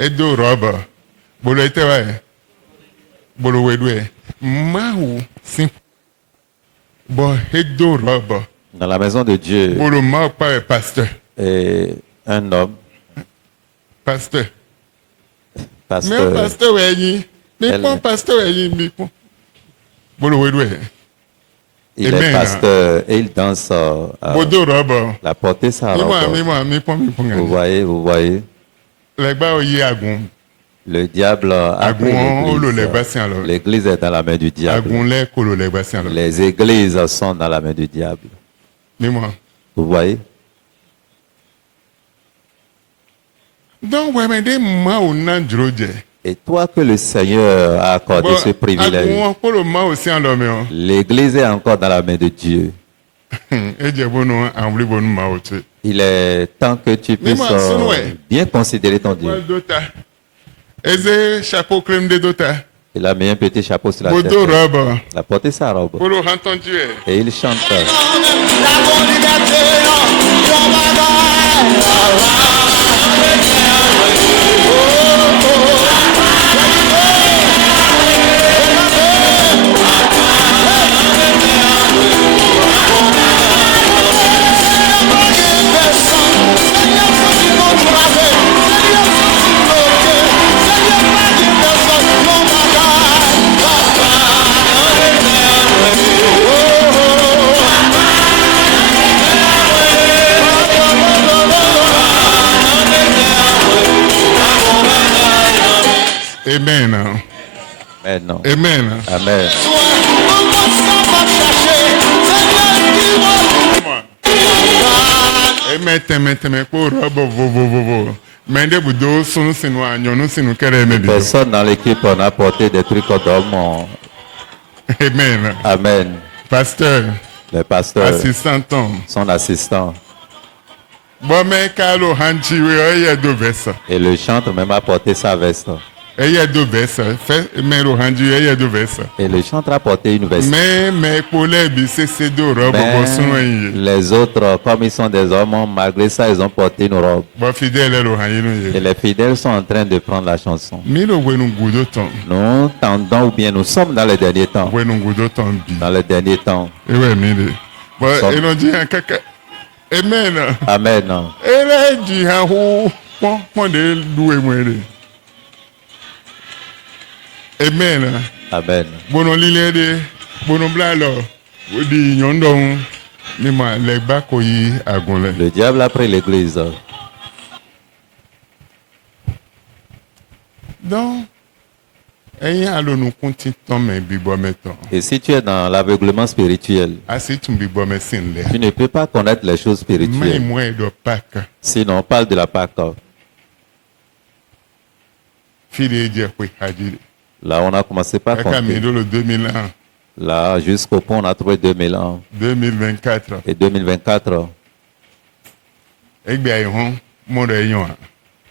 Edo roba bolo ete wa bolo wedwe maou sim bo edo roba dans la maison de Dieu bolo ma pas pasteur et un homme pasteur mais pasteur weyi mais pas pasteur weyi mi po bolo wedwe il est pasteur et il danse la portée sa robe. Vous voyez le diable a pris l'église. L'église est dans la main du diable. Les églises sont dans la main du diable. Vous voyez? Et toi que le Seigneur a accordé ce privilège, l'église est encore dans la main de Dieu. Il est temps que tu puisses bien considérer ton Dieu. Il a mis un petit chapeau sur la tête. Il a porté sa robe. Et il chante. Amen. Amen. Amen. Amen. Personne dans l'équipe on a porté des trucs d'homme. Amen. Amen. Pasteur. Le pasteur. Assistant. Son assistant. Et le chantre même a porté sa veste. Et le chantre a porté une veste. Mais les autres, comme ils sont des hommes, malgré ça, ils ont porté une robe. Et les fidèles sont en train de prendre la chanson. Nous tendons ou bien nous sommes dans les derniers temps. Dans les derniers temps. Amen. Amen. Amen. Amen. Le diable a pris l'église. Donc, et si tu es dans l'aveuglement spirituel, tu ne peux pas connaître les choses spirituelles. Sinon, on parle de la Pâque. Là, on a commencé par compter. Là, jusqu'au point, on a trouvé 2000 ans. 2024. Et 2024.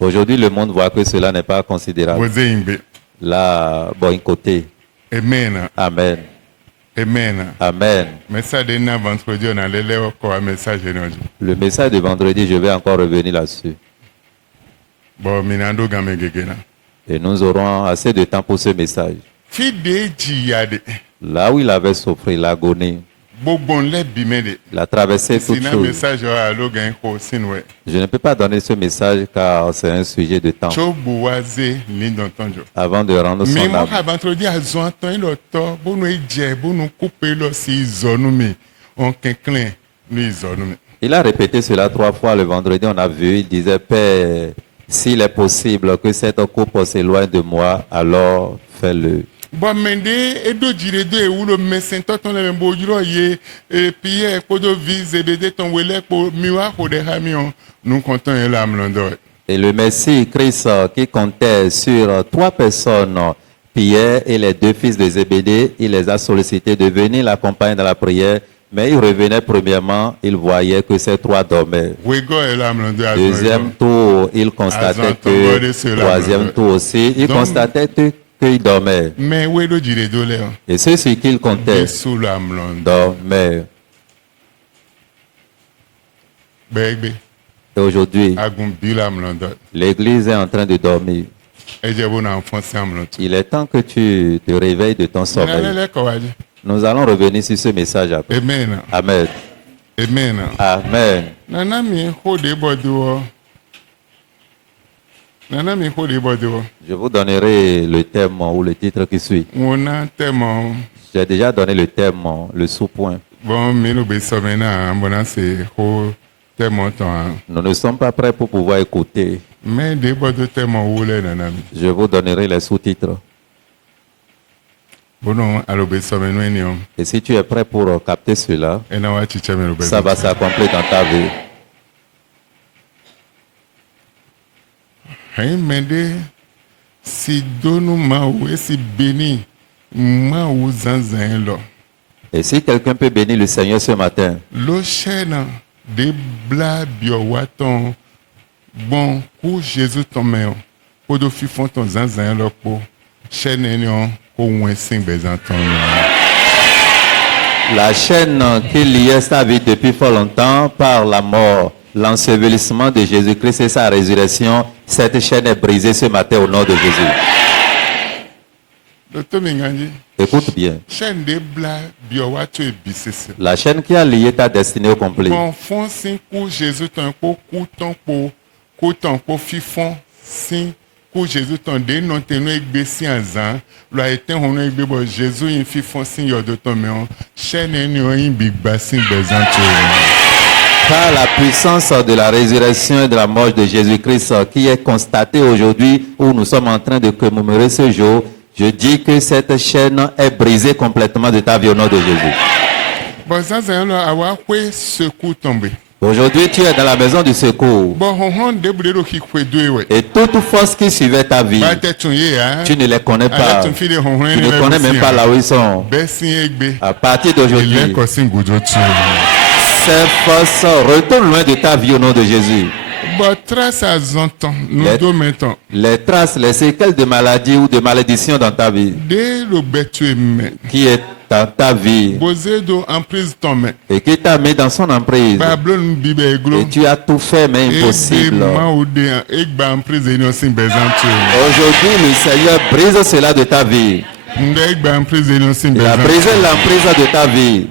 Aujourd'hui, le monde voit que cela n'est pas considérable. Là, bon côté. Amen. Amen. Amen. Amen. Le message de vendredi, je vais encore revenir là-dessus. Et nous aurons assez de temps pour ce message. Là où il avait souffert l'agonie, la traversée toute chose. Je ne peux pas donner ce message car c'est un sujet de temps. Avant de rendre son âme. Il a répété cela 3 fois le vendredi, on a vu, il disait, Père, s'il est possible que cette coupe s'éloigne de moi, alors fais-le. Et le Messie Christ qui comptait sur 3 personnes, Pierre et les 2 fils de Zébédée, il les a sollicités de venir l'accompagner dans la prière. Mais il revenait premièrement, il voyait que ces 3 dormaient. Deuxième tour, il constatait que, troisième tour aussi, il constatait qu'ils dormaient. Et ceux sur qui il comptait dormaient. Et aujourd'hui, l'église est en train de dormir. Il est temps que tu te réveilles de ton sommeil. Nous allons revenir sur ce message après. Amen. Amen. Amen. Amen. Je vous donnerai le thème ou le titre qui suit. J'ai déjà donné le thème, le sous-point. Nous ne sommes pas prêts pour pouvoir écouter. Je vous donnerai les sous-titres. Et si tu es prêt pour capter cela, ça va s'accomplir dans ta vie. Et si quelqu'un peut bénir le Seigneur ce matin, la chaîne qui liait sa vie depuis fort longtemps par la mort, l'ensevelissement de Jésus-Christ et sa résurrection, cette chaîne est brisée ce matin au nom de Jésus. Écoute bien. La chaîne qui a lié ta destinée au complet. Par la puissance de la résurrection et de la mort de Jésus-Christ qui est constatée aujourd'hui, où nous sommes en train de commémorer ce jour, je dis que cette chaîne est brisée complètement de ta vie au nom de Jésus. Aujourd'hui, tu es dans la maison du secours. Et toute force qui suivait ta vie, tu ne les connais pas. Tu ne connais même pas là où ils sont. À partir d'aujourd'hui, ces forces retournent loin de ta vie au nom de Jésus. Les traces, les séquelles de maladie ou de malédiction dans ta vie, qui est dans ta vie et qui t'a mis dans son emprise, et tu as tout fait mais impossible. Aujourd'hui, le Seigneur brise cela de ta vie. Il a brisé l'emprise de ta vie.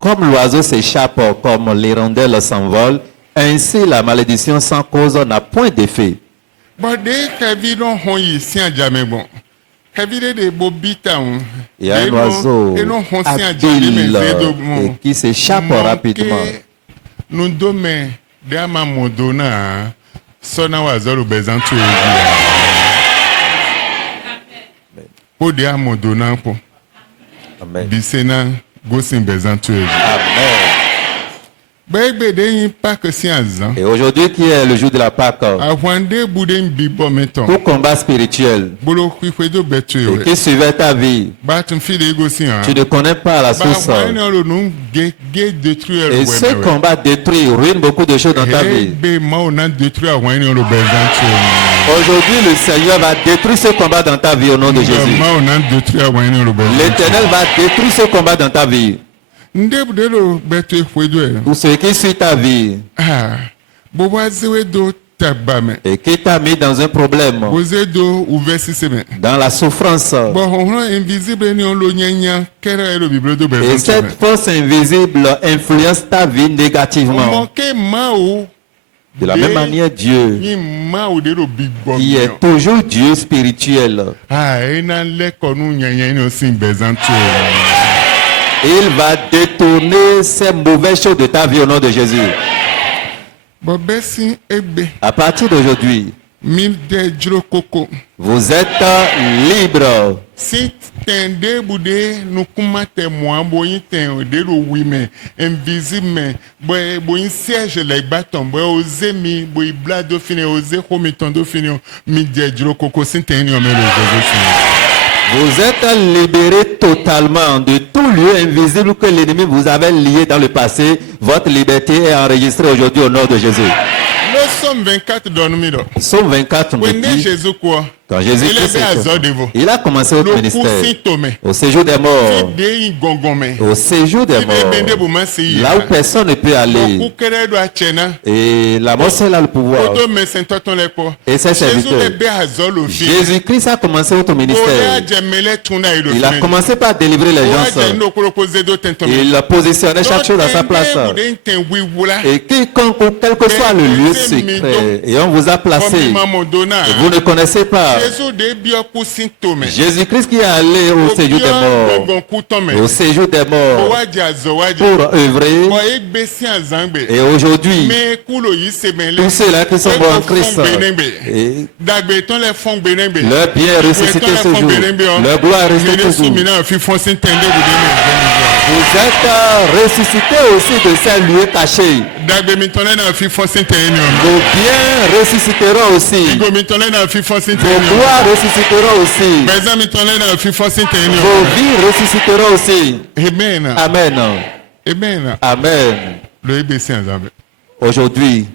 Comme l'oiseau s'échappe, comme l'hirondelle s'envole, ainsi la malédiction sans cause n'a point d'effet. Il y a un oiseau habile et qui s'échappe rapidement. Amen. Et aujourd'hui qui est le jour de la Pâque, pour combat spirituel et qui suivait ta vie, tu ne connais pas la source. Et ce combat détruit, ruine beaucoup de choses dans ta vie. Aujourd'hui, le Seigneur va détruire ce combat dans ta vie au nom de Jésus. L'Éternel va détruire ce combat dans ta vie. Pour ceux qui suivent ta vie et qui t'a mis dans un problème, dans la souffrance, et cette force invisible influence ta vie négativement. De la même manière, Dieu, qui est toujours Dieu spirituel, il va détourner ces mauvaises choses de ta vie au nom de Jésus. À partir d'aujourd'hui, vous êtes libre. Vous êtes libéré totalement de tout lieu invisible que l'ennemi vous avait lié dans le passé. Votre liberté est enregistrée aujourd'hui au nom de Jésus. Somme 24 Somme 24 me dit, quand Jésus-Christ il a commencé au ministère, au séjour des morts, au séjour des morts, là où personne ne peut aller. Et la mort, c'est là le pouvoir. Et ses serviteurs. Jésus-Christ a commencé au ministère. Il a commencé par délivrer les gens. Il positionnait chaque chose à sa place. Et quiconque, quel que soit le lieu secret, et on vous a placé, et vous ne connaissez pas. Jésus-Christ qui est allé au séjour des morts, au séjour des morts, pour œuvrer. Et aujourd'hui, tous ceux-là qui sont morts en Christ, leur bien est ressuscité ce jour, leur gloire est ressuscitée ce jour. Vous êtes ressuscités aussi de ces lieux cachés. Vos biens ressusciteront aussi. Vos gloires ressusciteront aussi. Vos vies ressusciteront aussi. Amen. Amen. Amen. Amen. Aujourd'hui,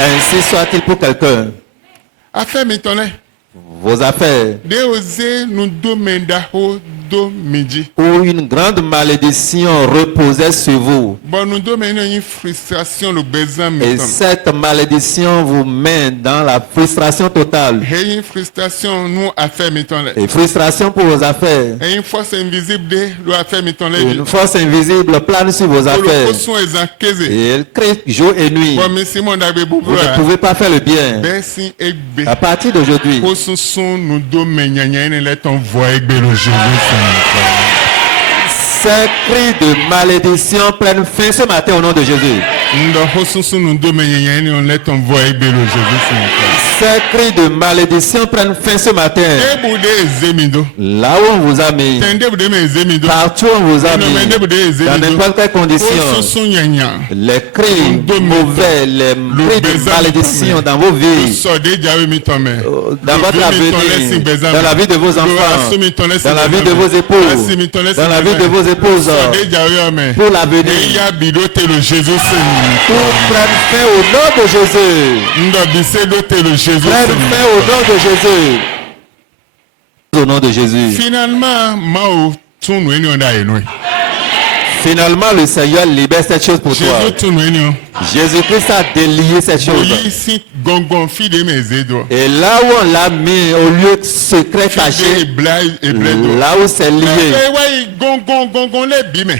ainsi soit-il pour quelqu'un. Vos affaires, où une grande malédiction reposait sur vous, et cette malédiction vous mène dans la frustration totale, et frustration pour vos affaires, une force invisible plane sur vos affaires, et elle crie jour et nuit. Vous ne pouvez pas faire le bien. À partir d'aujourd'hui, ces cris de malédiction prennent fin ce matin au nom de Jésus. Ces cris de malédiction prennent fin ce matin. Là où on vous a mis, partout où on vous a mis, dans n'importe quelle condition, les cris mauvais, les cris de malédiction dans vos vies, dans votre avenir, dans la vie de vos enfants, dans la vie de vos épouses, dans la vie de vos épouses, pour l'avenir, tout prenne fin au nom de Jésus. Prenne fin au nom de Jésus. Au nom de Jésus. Finalement, le Seigneur libère cette chose pour toi. Jésus-Christ a délié cette chose. Et là où on l'a mis au lieu de secret caché, là où c'est lié,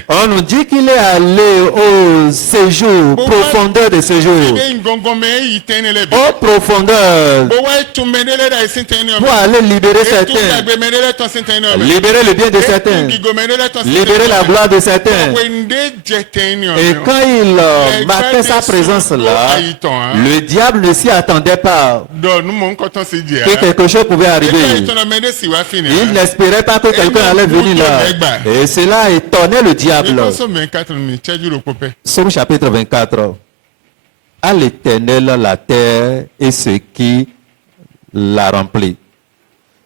on nous dit qu'il est allé au séjour, profondeur de séjour. Au profondeur, pour aller libérer certains, libérer le bien de certains, libérer la gloire de certains. Et quand il marquait sa présence là, le diable ne s'y attendait pas que quelque chose pouvait arriver. Il n'espérait pas que quelqu'un allait venir là. Et cela étonnait le diable. Psaume chapitre 24. À l'Éternel la terre et ce qui la remplit,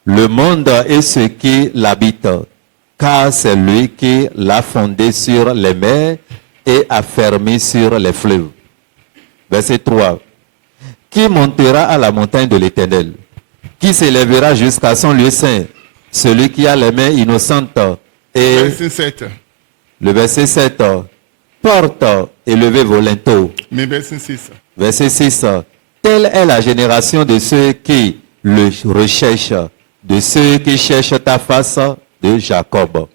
le monde et ce qui l'habite, car c'est lui qui l'a fondé sur les mers et a fermé sur les fleuves. Verset 3. Qui montera à la montagne de l'Éternel? Qui s'élèvera jusqu'à son lieu saint? Celui qui a les mains innocentes. Et le verset 7. Porte et levez vos linteaux. Verset 6. Telle est la génération de ceux qui le recherchent, de ceux qui cherchent ta face, de Jacob.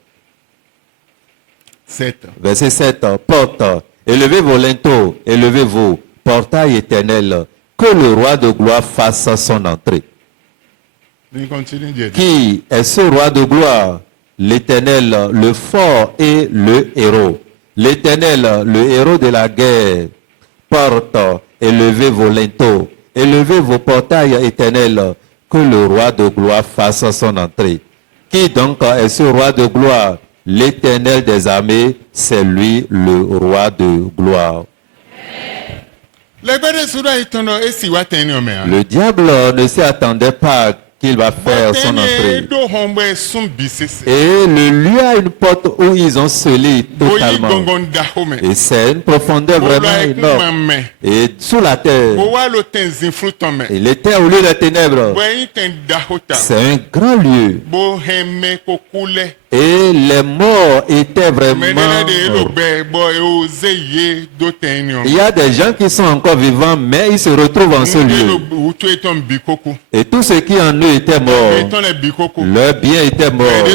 7. Verset 7. Porte, élevez vos linteaux, élevez vos portails éternels, que le roi de gloire fasse son entrée. Qui est ce roi de gloire? L'Éternel, le fort et le héros. L'Éternel, le héros de la guerre. Porte, élevez vos linteaux, élevez vos portails éternels, que le roi de gloire fasse son entrée. Qui donc est ce roi de gloire? L'Éternel des armées, c'est lui le roi de gloire. Le diable ne s'y attendait pas qu'il va faire son entrée. Et le lieu a une porte où ils ont scellé totalement. Et c'est une profondeur vraiment énorme. Et sous la terre, et les terres au lieu des ténèbres, c'est un grand lieu. Et les morts étaient vraiment... Il y a des gens qui sont encore vivants, mais ils se retrouvent en ce lieu. Et tous ceux qui en eux étaient morts, leurs biens étaient morts.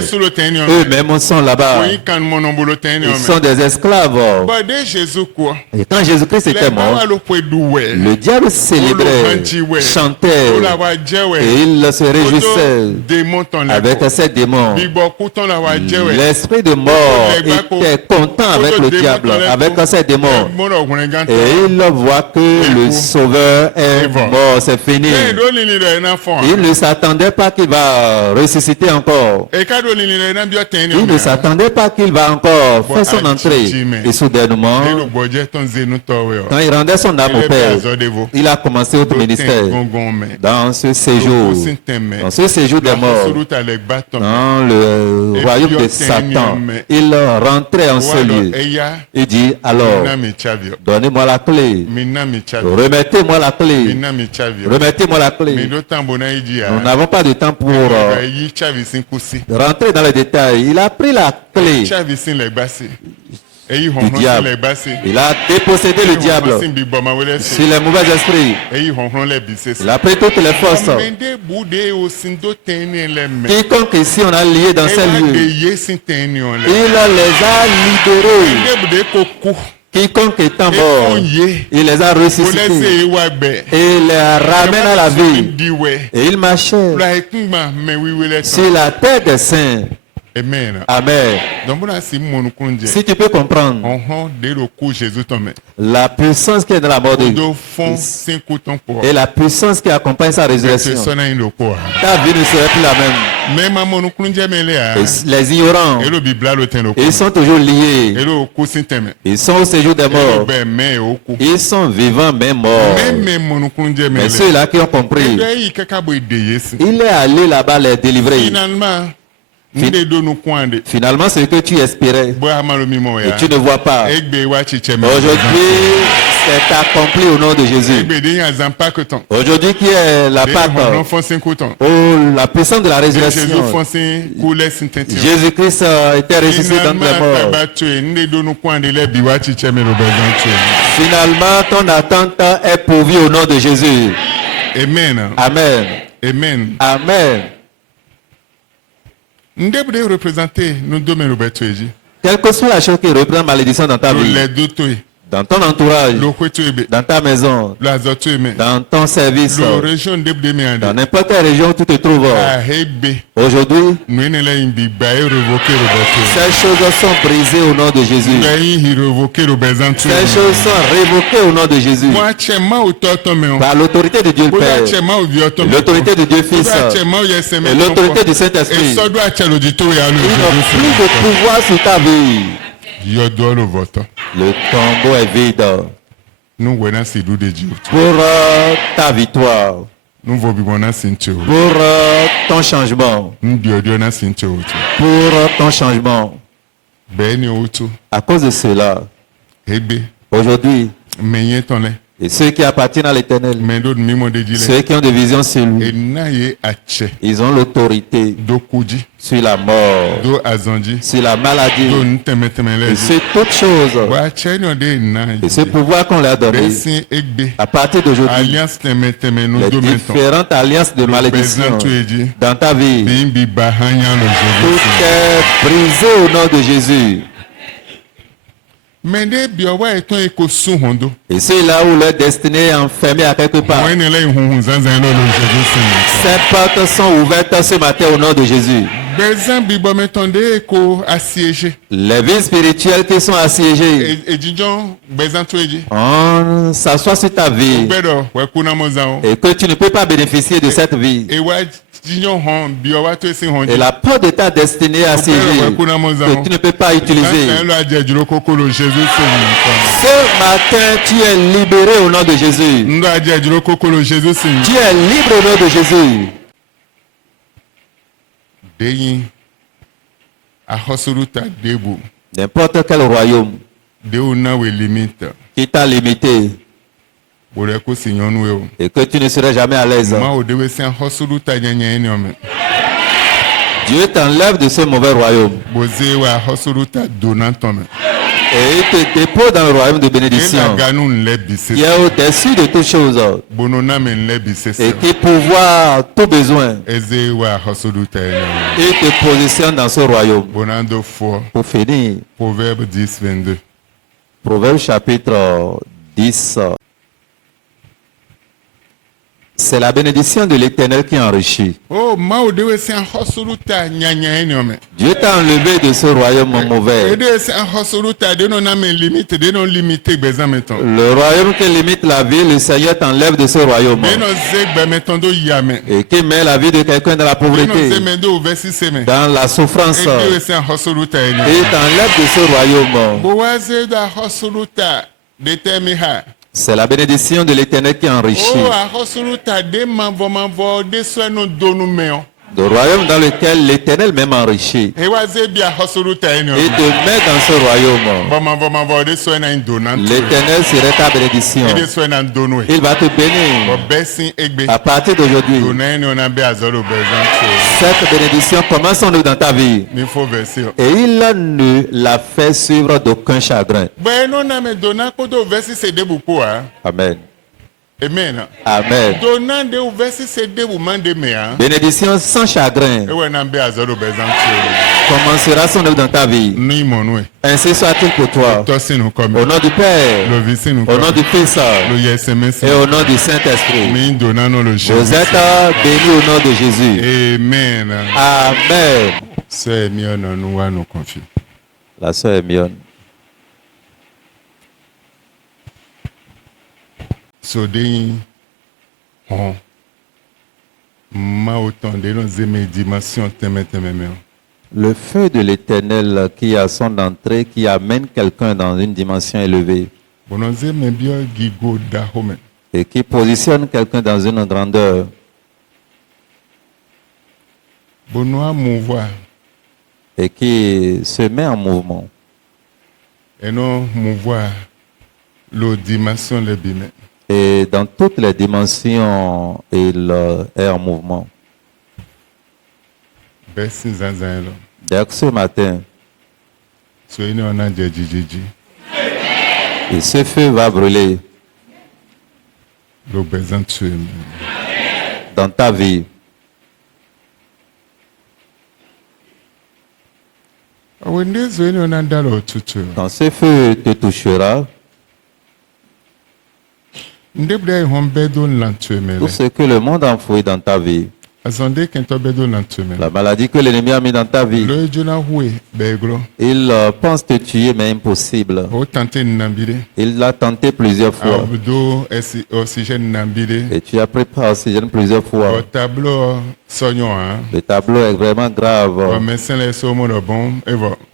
Eux-mêmes sont là-bas. Ils sont des esclaves. Et quand Jésus-Christ était mort, le diable célébrait, chantait, et il se réjouissait avec ces démons. L'esprit de mort était content avec le diable, avec ces démons. Et il voit que le sauveur est mort, c'est fini. Il ne s'attendait pas qu'il va ressusciter encore. Il ne s'attendait pas qu'il va encore faire son entrée. Et soudainement, quand il rendait son âme au Père, il a commencé autre ministère. Dans ce séjour des morts, dans le royaume de Satan, il rentrait en ce lieu. Il dit, alors, donnez-moi la clé. Remettez-moi la clé. Remettez-moi la clé. Nous n'avons pas de temps pour rentrer dans les détails. Il a pris la clé du diable. Il a dépossédé le diable sur les mauvais esprits. Il a pris toutes les forces. Quiconque ici on a lié dans ces lieux, il les a libérés. Quiconque étant mort, il les a ressuscités et il les ramène à la vie. Et il marchait sur la terre des saints. Amen. Amen. Si tu peux comprendre la puissance qui est dans la mort de et la puissance qui accompagne sa résurrection, ta vie ne serait plus la même. Et les ignorants, ils sont toujours liés. Ils sont au séjour des morts. Ils sont vivants mais morts. Mais ceux-là qui ont compris, il est allé là-bas les délivrer. Finalement, ce que tu espérais et tu ne vois pas. Aujourd'hui, c'est accompli au nom de Jésus. Aujourd'hui, qui est la Pâque, la puissance de la résurrection. Jésus-Christ était ressuscité dans les morts. Finalement, ton attente est pourvue au nom de Jésus. Amen. Amen. Amen. Amen. Quelle que soit la chose qui représente malédiction dans ta vie, dans ton entourage, dans ta maison, dans ton service, dans n'importe quelle région où tu te trouves, aujourd'hui, ces choses sont brisées au nom de Jésus. Ces choses sont révoquées au nom de Jésus. Par l'autorité de Dieu le Père, l'autorité de Dieu Fils et l'autorité du Saint-Esprit. Ils n'ont plus de pouvoir sur ta vie. Le tombeau est vide pour ta victoire, pour ton changement, pour ton changement. À cause de cela, aujourd'hui, et ceux qui appartiennent à l'Éternel, ceux qui ont des visions sur lui, ils ont l'autorité sur la mort, sur la maladie, et sur toutes choses. Et ce pouvoir qu'on leur a donné, à partir d'aujourd'hui, les différentes alliances de malédiction dans ta vie, tout est brisé au nom de Jésus. Et c'est là où leur destinée est enfermée à quelque part. Ces portes sont ouvertes ce matin au nom de Jésus. Les vies spirituelles qui sont assiégées, on s'assoit sur ta vie et que tu ne peux pas bénéficier de cette vie. Et la porte de ta destinée est assiégée que tu ne peux pas utiliser. Ce matin, tu es libéré au nom de Jésus. Tu es libre au nom de Jésus. N'importe quel royaume qui t'a limité et que tu ne serais jamais à l'aise, Dieu t'enlève de ce mauvais royaume et il te dépose dans le royaume de bénédiction qui est au-dessus de toutes choses et qui pourvoit tout besoin. Il te positionne dans ce royaume. Pour finir, Proverbe 10, 22. Proverbe chapitre 10. C'est la bénédiction de l'Éternel qui enrichit. Dieu t'a enlevé de ce royaume mauvais. Le royaume qui limite la vie, le Seigneur t'enlève de ce royaume. Et qui met la vie de quelqu'un dans la pauvreté, dans la souffrance. Et t'enlève de ce royaume. C'est la bénédiction de l'Éternel qui enrichit. Le royaume dans lequel l'Éternel même enrichit. Et te met dans ce royaume. L'Éternel serait ta bénédiction. Il va te bénir. À partir d'aujourd'hui, cette bénédiction commence en nous dans ta vie. Et il ne la fait suivre d'aucun chagrin. Amen. Amen. Amen. Bénédiction sans chagrin commencera son œuvre dans ta vie. Ainsi soit-il pour toi. Au nom du Père, au nom du Fils et au nom du Saint-Esprit. Vous êtes bénis au nom de Jésus. Amen. Amen. Sœur Hermione, nous confie. La sœur Hermione. Sodei, ma autant de nos dimensions Le feu de l'Éternel qui a son entrée, qui amène quelqu'un dans une dimension élevée et qui positionne quelqu'un dans une grandeur. Et qui se met en mouvement. Et non mouvoir la dimension le bime. Et dans toutes les dimensions, il est en mouvement. Dès que ce matin, et ce feu va brûler dans ta vie. Quand ce feu te touchera, tout ce que le monde a enfoui dans ta vie, la maladie que l'ennemi a mis dans ta vie, il pense te tuer mais impossible. Il l'a tenté plusieurs fois. Et tu as pris par oxygène plusieurs fois. Le tableau est vraiment grave.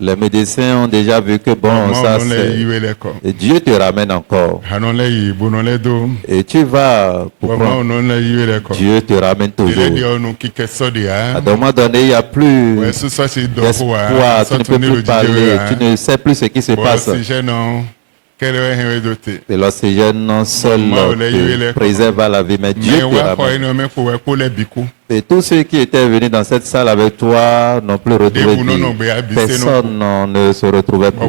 Les médecins ont déjà vu que bon, ça c'est... Et Dieu te ramène encore. Et tu vas pour prendre. Dieu te ramène toujours. À un moment donné, il n'y a plus d'espoir, tu ne peux plus parler, tu ne sais plus ce qui se passe. Et l'oxygène seul te préserve à la vie, mais Dieu te ramène. Et tous ceux qui étaient venus dans cette salle avec toi n'ont plus retrouvé Dieu. Personne ne se retrouvait plus.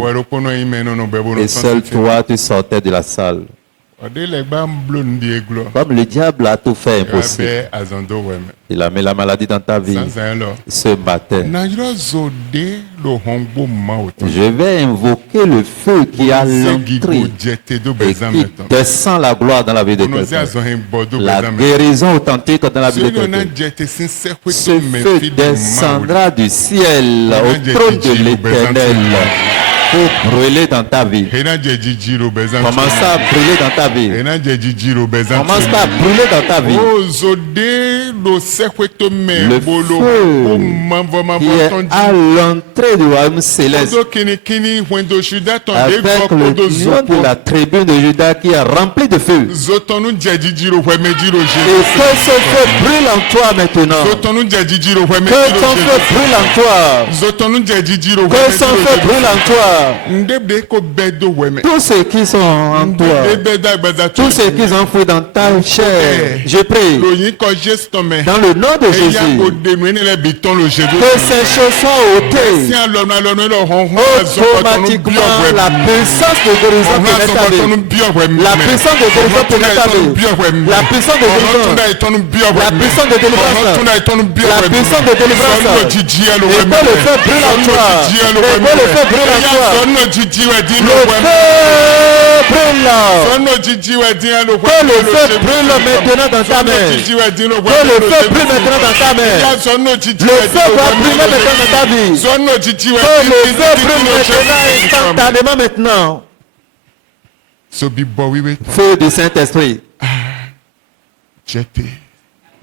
Et seul toi, tu sortais de la salle. Comme le diable a tout fait impossible. Il a mis la maladie dans ta vie. Ce matin, je vais invoquer le feu qui a l'entrée et qui descend la gloire dans la vie de quelqu'un. La guérison authentique dans la vie de quelqu'un. Ce feu descendra du ciel au trône de l'Éternel. Pour brûler dans ta vie. Commence à brûler dans ta vie. Commence à brûler dans ta vie. Le feu qui est à l'entrée du royaume céleste. Avec le lion de la tribu de Juda qui est rempli de feu. Et que ce feu brûle en toi maintenant. Que ton feu brûle en toi. Que son feu brûle en toi. Tous ceux qui sont en toi, tous ceux qui sont enfouis dans ta chair, je prie, dans le nom de Jésus, que ces choses soient ôtées. Automatiquement, la puissance de guérison pénètre ta vie. La puissance de guérison pénètre ta vie. La puissance de guérison. La puissance de délivrance. La puissance de délivrance. Et que le feu brûle en toi. Et que le feu brûle en toi. Le feu brûle. Que le feu brûle maintenant dans ta main. Que le feu brûle maintenant dans ta main. Le feu va brûler maintenant dans ta vie. Que le feu brûle maintenant instantanément maintenant. Feu du Saint-Esprit.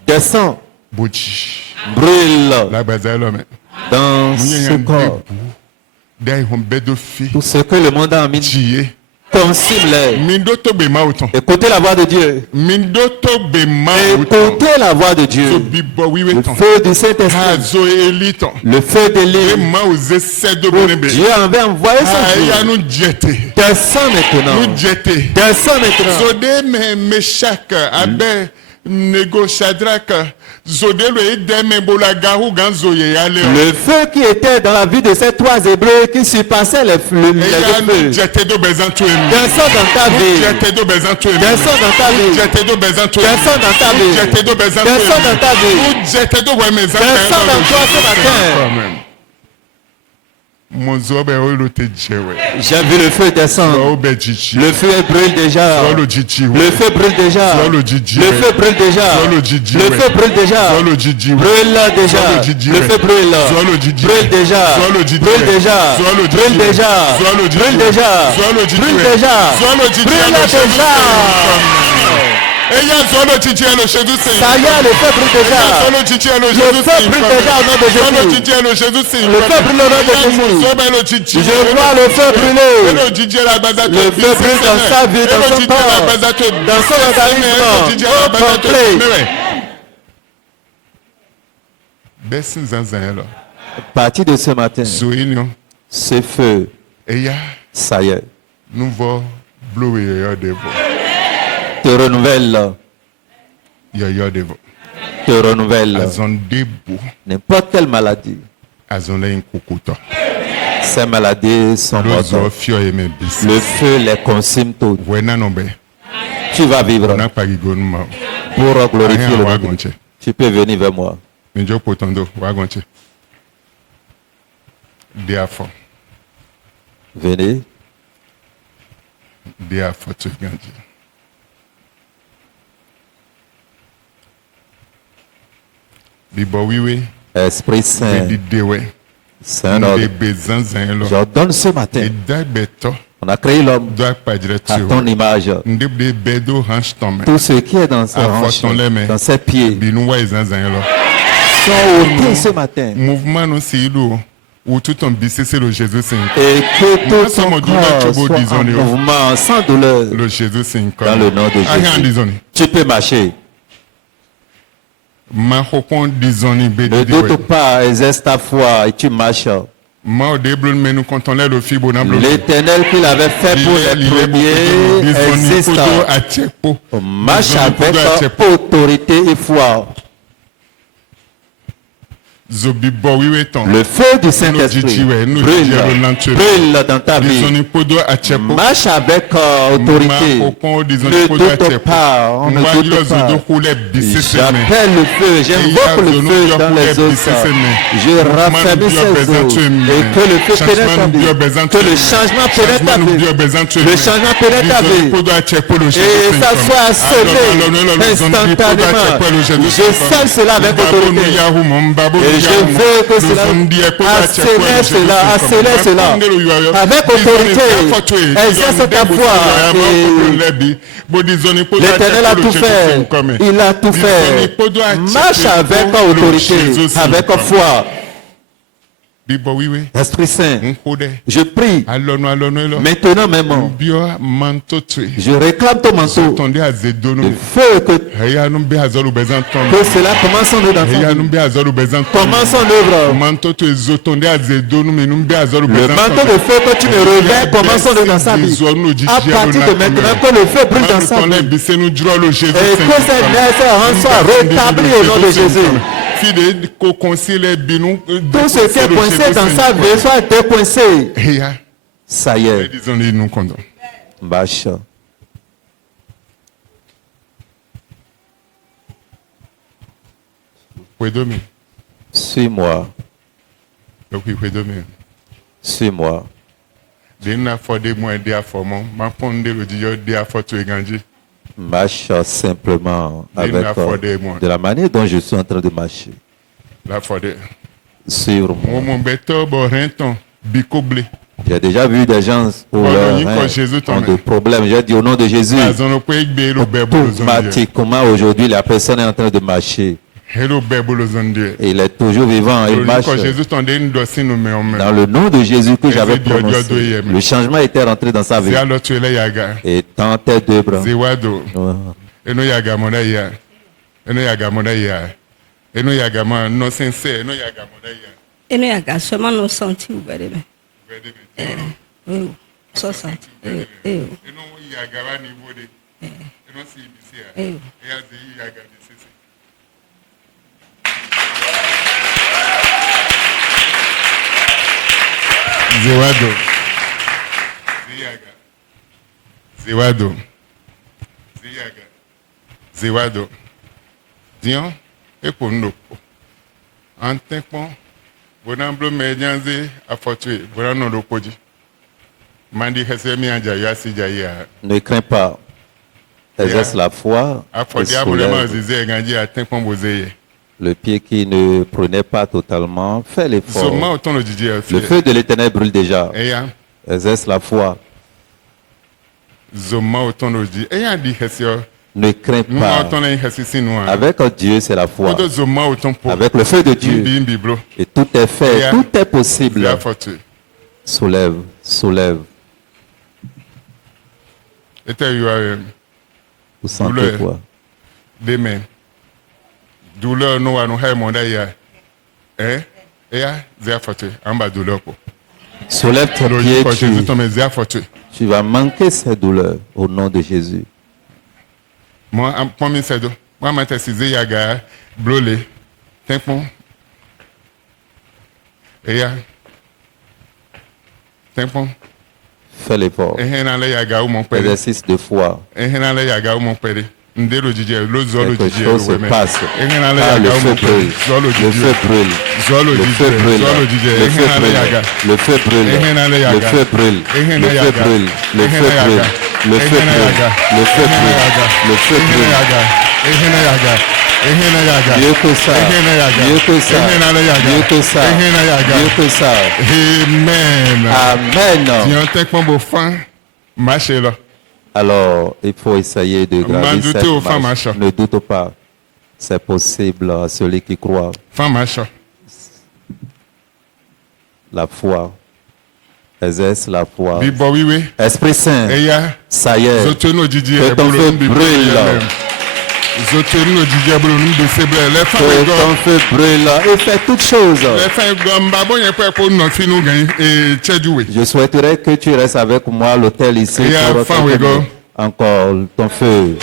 Descends. Brûle dans ce corps. Tout ce que le monde a mis comme cible. Écoutez la voix de Dieu. Écoutez la voix de Dieu. Le feu du Saint-Esprit. Le feu d'Élie. Dieu avait envoyé son feu. Descends maintenant. Descends maintenant. Nego Shadrach, le feu qui était dans la vie de ces trois Hébreux qui surpassait les feux. Descends dans ta vie. Descends dans ta vie. Descends dans ta vie. Descends dans ta vie. Descends dans toi ce matin. J'ai vu le feu descendre. Le feu brûle déjà. Le feu brûle déjà. Le feu brûle déjà. Le feu brûle déjà. Brûle déjà. Le feu brûle. Brûle déjà. Brûle déjà. Brûle déjà. Brûle déjà. Brûle déjà. Brûle déjà. Ça y est, le feu brûle déjà. Le feu brûle déjà au nom de Jésus. Le feu brûle au nom de Jésus. Je vois le feu brûler. Le feu brûle dans sa vie, dans son corps, dans son organisme, au complet. À partir de ce matin, ce feu, ça y est, te renouvelle. Te renouvelle. N'importe quelle maladie. Ces maladies sont mortes. Le feu les consume toutes. Tu vas vivre pour glorifier le nom. Tu peux venir vers moi. Venez. Esprit Saint, c'est un ordre. J'ordonne ce matin. On a créé l'homme à ton image. Tout ce qui est dans sa hanche, dans ses pieds, sont ôtés ce matin. Et que tout ton corps soit en mouvement sans douleur dans le nom de Jésus. Tu peux marcher. Ne doute pas, exerce ta foi et tu marches. L'éternel qu'il avait fait pour les premiers existe. Marche avec autorité et foi. Le feu du Saint-Esprit brûle dans ta vie. Marche avec autorité. Ne doute pas. On ne doute pas. J'appelle le feu. J'invoque le feu dans les os. Je raffermis ces os. Et que le feu pénètre ta vie. Que le changement pénètre ta vie. Le changement pénètre ta vie. Et ça soit scellé instantanément. Je scelle cela avec autorité. Et je veux que cela accélère cela avec autorité. Exerce ta foi. L'Éternel a tout fait. Il a tout fait. Marche avec autorité, avec foi. Esprit Saint, je prie maintenant même. Je réclame ton manteau. Le feu que cela commence en œuvre dans ta vie. Commence en œuvre. Le manteau de feu que tu me revers commence en œuvre dans sa vie. À partir de maintenant, que le feu brûle dans sa vie. Et que cette naissance soit rétablie au nom de Jésus. Tout ce qui est coincé dans sa vie soit décoincé. Ça y est. Bâche. Suis-moi. Suis-moi. Marche simplement avec de la manière dont je suis en train de marcher. Sur moi. J'ai déjà vu des gens pour leur ont des problèmes. J'ai dit au nom de Jésus. Automatiquement aujourd'hui la personne est en train de marcher. Il est toujours vivant, il marche. Dans le nom de Jésus que j'avais prononcé, le changement était rentré dans sa vie. Et dans tes deux bras. Seulement nos sentis ouverts. Oui, 60. Zewado. Dion, et pour nous. En tant Bonamblo Medianze a fortué. Bonano Lopoji. Mandi Hesemi Anja Yasi Jaya. Ne crains pas. Exerce la foi. Et soulève le pied qui ne prenait pas totalement. Fais l'effort. Le feu de l'Éternel brûle déjà. Exerce la foi. Ne crains pas. Avec Dieu, c'est la foi. Avec le feu de Dieu. Et tout est fait. Tout est possible. Soulève. Soulève. Vous sentez quoi? Amen. Douleur no anu hay monda ya. Douleur. Soulève tes pieds. Tu vas manquer ces douleurs au nom de Jésus. Moi, moi, yaga, blolé, tempon. Tempon. Fais l'effort. Exercice de foi. Quelque chose se passe. Ah, le feu brûle. Le feu brûle. Le feu brûle. Le feu brûle. Le feu brûle. Le feu brûle. Le feu brûle. Le feu brûle. Le feu brûle. Le feu brûle. Mieux que ça. Mieux que ça. Mieux que ça. Mieux que ça. Amen. Alors, il faut essayer de gravir cette marche. Ne doute pas. C'est possible à celui qui croit. La foi. Exerce la foi. Esprit Saint. Ça y est. Que ton feu brûle. Que ton feu brûle et fais toutes choses. Je souhaiterais que tu restes avec moi à l'hôtel ici pour encore ton feu.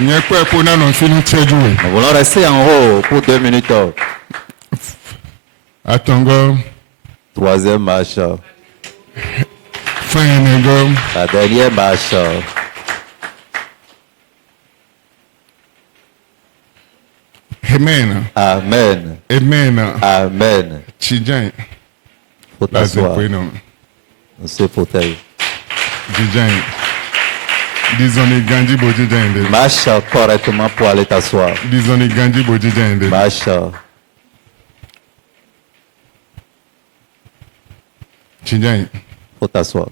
Nous voulons rester en haut pour 2 minutes. Troisième marche. La dernière marche. Amen. Amen. Amen. Amen. Chijan. Faut t'asseoir. Dans ce fauteuil. Marche correctement pour aller t'asseoir. Marche. Chijan. Faut t'asseoir.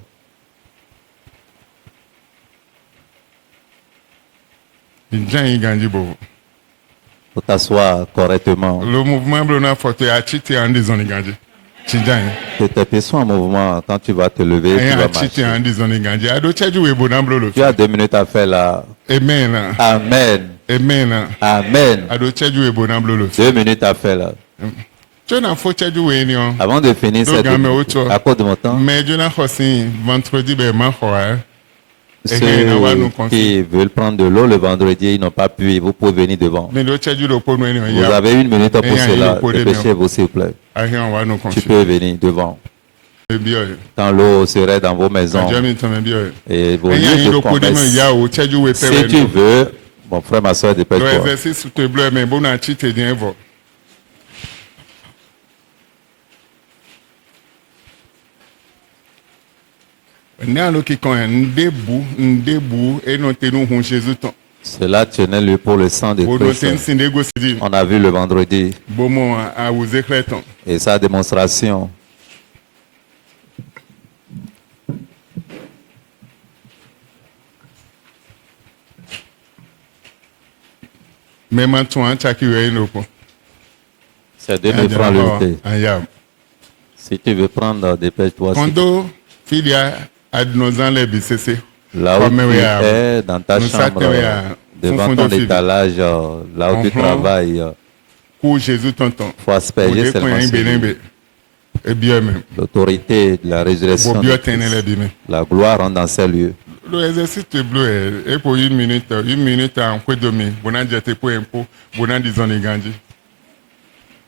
Faut t'asseoir correctement. Le mouvement blona forte a chité en disant Gandhi. Que tes pieds soient en mouvement quand tu vas te lever. Tu vas marcher. Tu as 2 minutes à faire là. Amen. Amen. Amen. Amen. 2 minutes à faire là. Avant de finir cette à cause de mon temps. Ceux qui veulent prendre de l'eau le vendredi, ils n'ont pas pu, vous pouvez venir devant. Vous avez 1 minute pour cela. Dépêchez-vous, s'il vous plaît. Tu peux venir devant. Quand l'eau serait dans vos maisons et vos lieux de commerce. Si tu veux, mon frère, ma soeur, dépêche-toi. Cela tenait lieu pour le sang de Christ. On a vu le vendredi. Et sa démonstration. C'est 2 francs l'unité. Si tu veux prendre, dépêche-toi. Là où tu es, dans ta chambre, devant ton étalage, là où tu travailles, faut asperger seulement l'autorité de la résurrection. La gloire rentre dans ces lieux. L'exercice bleu est pour 1 minute en quoi demi. Bon, j'ai été pour un peu. Bon, disons les gandhi.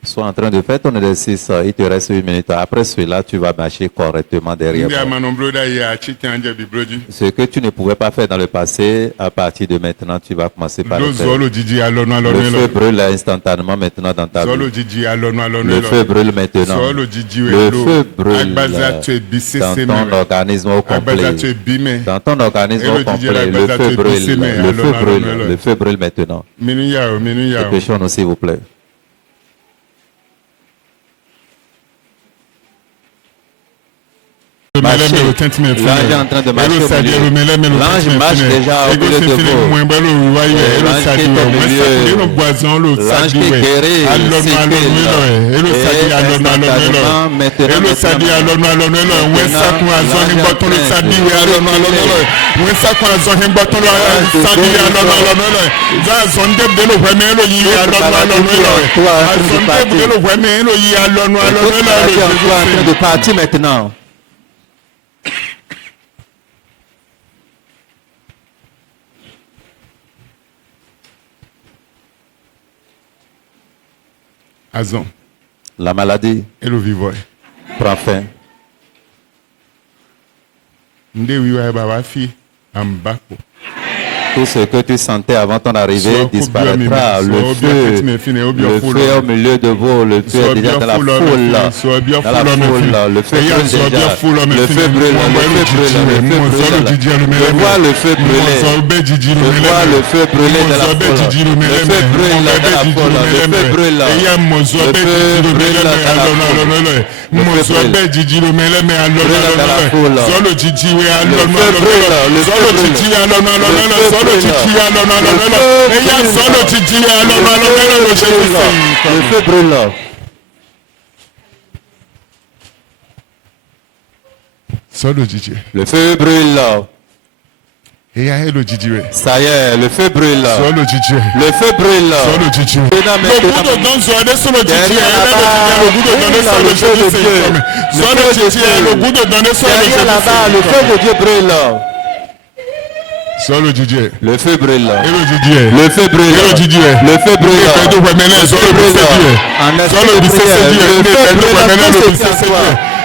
Sois en train de faire ton exercice, il te reste 8 minutes. Après cela, tu vas marcher correctement derrière moi. Ce que tu ne pouvais pas faire dans le passé, à partir de maintenant, tu vas commencer par le faire. Le feu brûle instantanément maintenant dans ta vie. Le feu brûle maintenant. Le feu brûle dans ton organisme au complet. Dans ton organisme au complet, le feu brûle. Le feu brûle. Le feu brûle maintenant. Dépêchons-nous, s'il vous plaît. L'ange est en train de marcher au milieu. L'ange marche déjà au milieu de vous. L'ange qui est au milieu. L'ange qui guérit. De partir maintenant. La maladie prend fin. Tout ce que tu sentais avant ton arrivée disparaîtra. Le feu est au milieu de vous. Le feu est déjà dans la foule. Dans la foule. Le feu brûle déjà. Le feu brûle. Je vois le feu brûler. Je vois le feu brûler dans la foule. Le feu brûle dans la foule. Le feu brûle. Le feu brûle dans la foule. Le feu brûle dans la foule. Le feu brûle. Le feu brûle. Ça y est, le feu brûle. Le feu brûle. Derrière là-bas, le feu de Dieu brûle. Le feu brûle. Le feu brûle. Le feu brûle. Le feu brûle. En esprit de prière.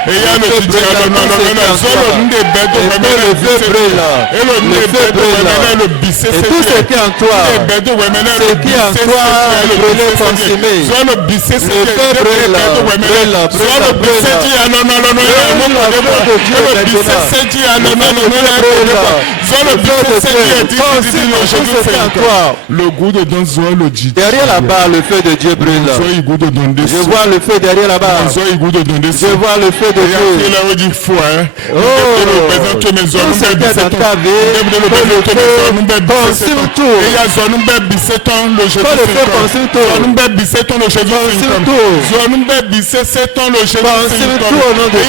Le feu brûle. Le feu brûle. Et tout ce qui est en toi, ce qui est en toi, brûlé, consumé. Le feu brûle. Le goût de derrière là-bas, le feu de Dieu brûle. Je vois le feu derrière là-bas. Je vois le feu de Dieu. Oh, tout ce qui est dans ta vie, consume tout. Quand le feu consume tout, au nom de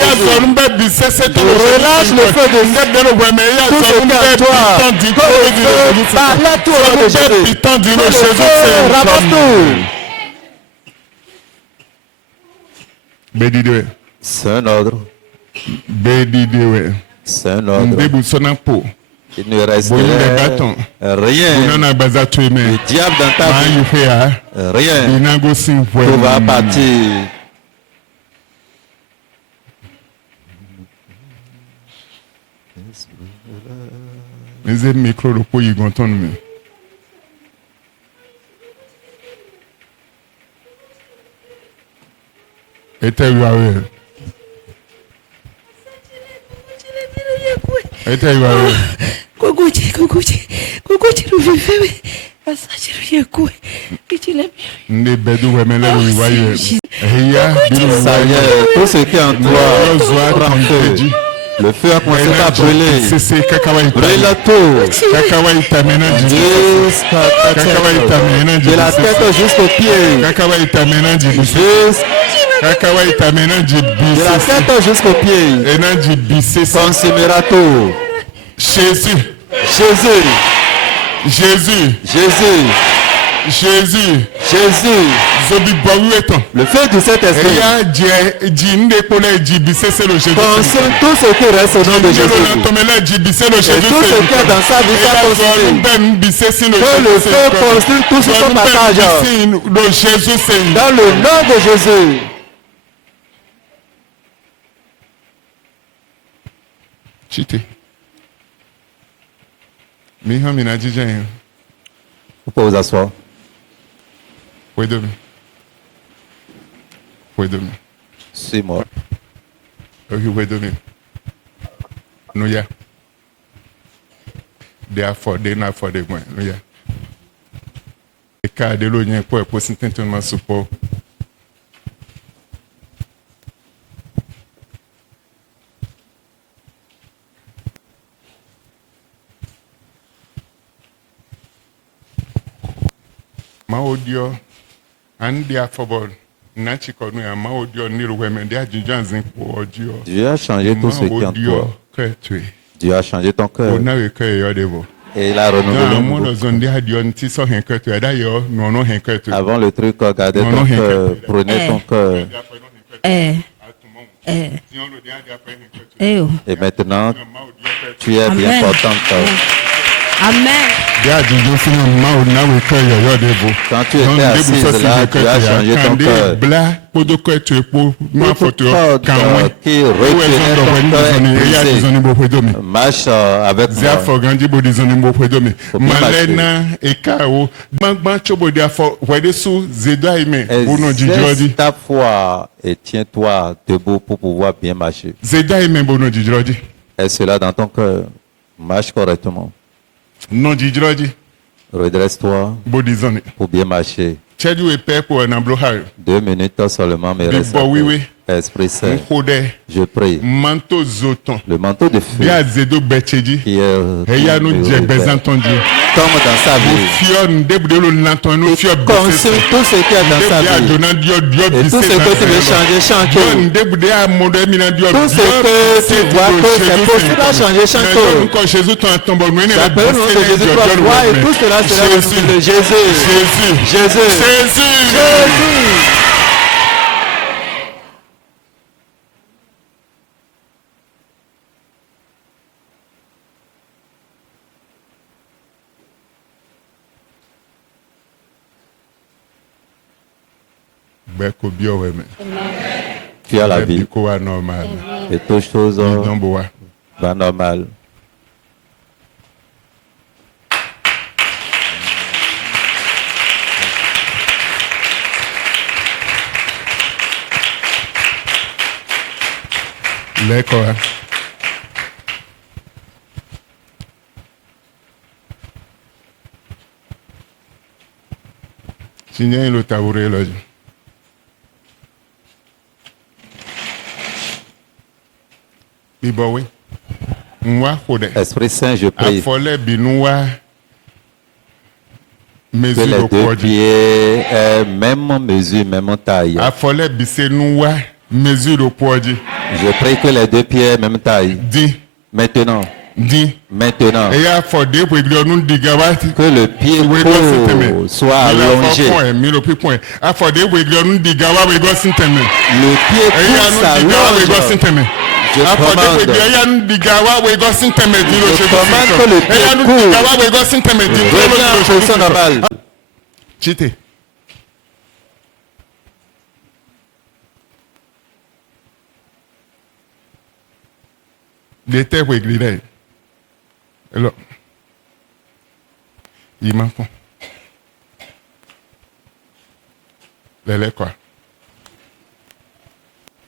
Jésus. Relâche le feu de Dieu. Tout ce qui est à toi, parle tout au nom de Jésus. Ramasse tout. C'est un ordre. C'est un ordre. Il ne resterait rien. Le diable dans ta vie. Rien. Tout va partir. Tout ce qui est en toi prend feu. Le feu a commencé à brûler. Brûle tout. De la tête jusqu'aux pieds. De la tête jusqu'aux pieds. Consumera tout. Jésus. Jésus. Jésus. Jésus. Le feu du Saint-Esprit. Consume tout ce qui reste au nom de Jésus. Et tout ce qui est dans sa vie soit consumé. Que le feu consume tout sur son passage. Dans le nom de Jésus. Chité. Vous pouvez vous asseoir. C'est moi. No ya. They are for they not for the one. No ya. The car de lo yen po e sinten ma support. Ma audio and they are for ball. Dieu a changé tout ce qui est en toi. Dieu a changé ton cœur. Et il a renouvelé. Avant le truc, regardez ton cœur, prenez ton cœur. Et maintenant, tu es bien portante. Amen. Quand tu étais assise là, tu as changé ton cœur. Toute corde qui retenait ton cœur est brisée. Marche avec moi. Exerce ta foi et tiens-toi debout pour pouvoir bien marcher. Est cela dans ton cœur? Marche correctement. Redresse-toi pour bien marcher. 2 minutes seulement, mais reste. Esprit Saint, je prie. Le manteau de feu qui est comme dans sa vie. Consume tout ce qui est dans sa vie. Et tout ce que tu veux changer, change tout. Tout ce que tu vois que c'est possible à changer, change tout. J'appelle le nom de Jésus pour toi et tout cela sera possible. Jésus. Jésus. Jésus. Tu as la vie. Et toutes choses va normal. L'école. Signez le tabouret là. Esprit Saint, je prie que les 2 pieds aient même mesure, même taille. Je prie que les 2 pieds aient même taille. Maintenant. Maintenant. Que le pied court soit allongé. Le pied court s'allonge. Je commande que le pied court revient en position normale. Chité. L'été où église. Alors, il m'en faut. Les quoi?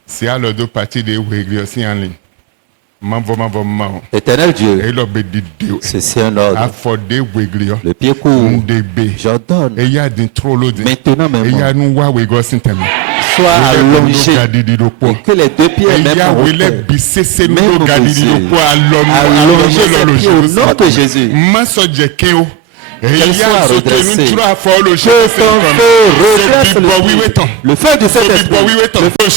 Si à l'autre partie de l'église aussi en ligne. Éternel Dieu, c'est un ordre. Le pied court, j'ordonne. Maintenant même, soit allongé. Et que les 2 pieds même allongés ses pieds au nom de Jésus. Qu'elle soit redressée. Que ton feu redresse le feu du Saint-Esprit. Redresse le pied court.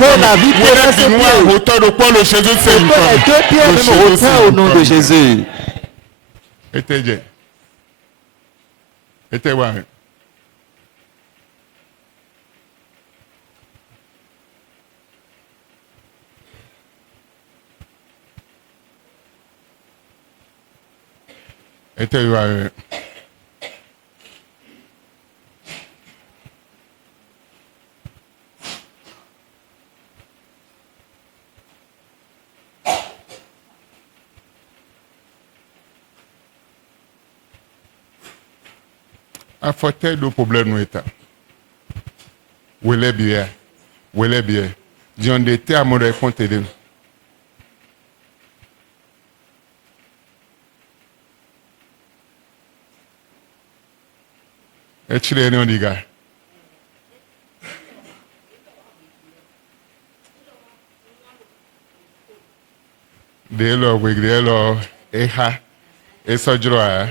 Que la vie prenne ses pieds. Que les 2 pieds même hauteur au nom de Jésus. Était ouais. Était ouais. A forte do problème nous état. Où est bien? Où est bien? Dion de te amour et compte de. Et tu l'es non diga. De lo wegre lo eha esojro a.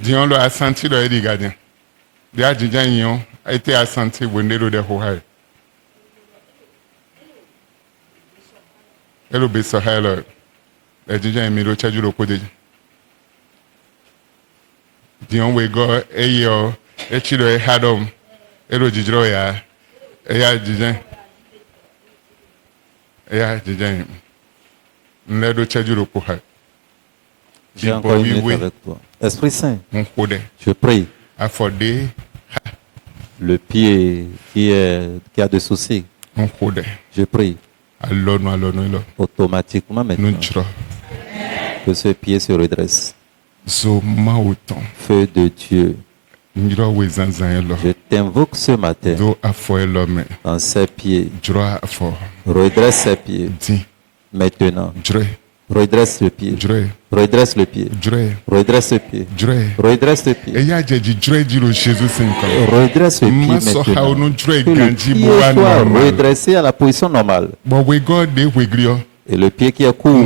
Dion lo a senti lo edi gardien. De a jijan yon a été a senti wendero de hohai. Elo be so hello. E jijan mi lo chaju lo kode. Dion we go eyo e chilo e hadom. Elo jijro ya. Eya jijan. Eya jijan. Nledo chaju lo kohai. J'ai encore une minute avec toi. Esprit Saint, je prie. Le pied qui a des soucis, je prie. Automatiquement maintenant, que ce pied se redresse. Feu de Dieu, je t'invoque ce matin dans ses pieds. Redresse ses pieds. Maintenant. Redresse le pied. Redresse le pied. Redresse le pied. Redresse le pied. Redresse le pied maintenant. Que le pied soit redressé à la position normale. Et le pied qui est court,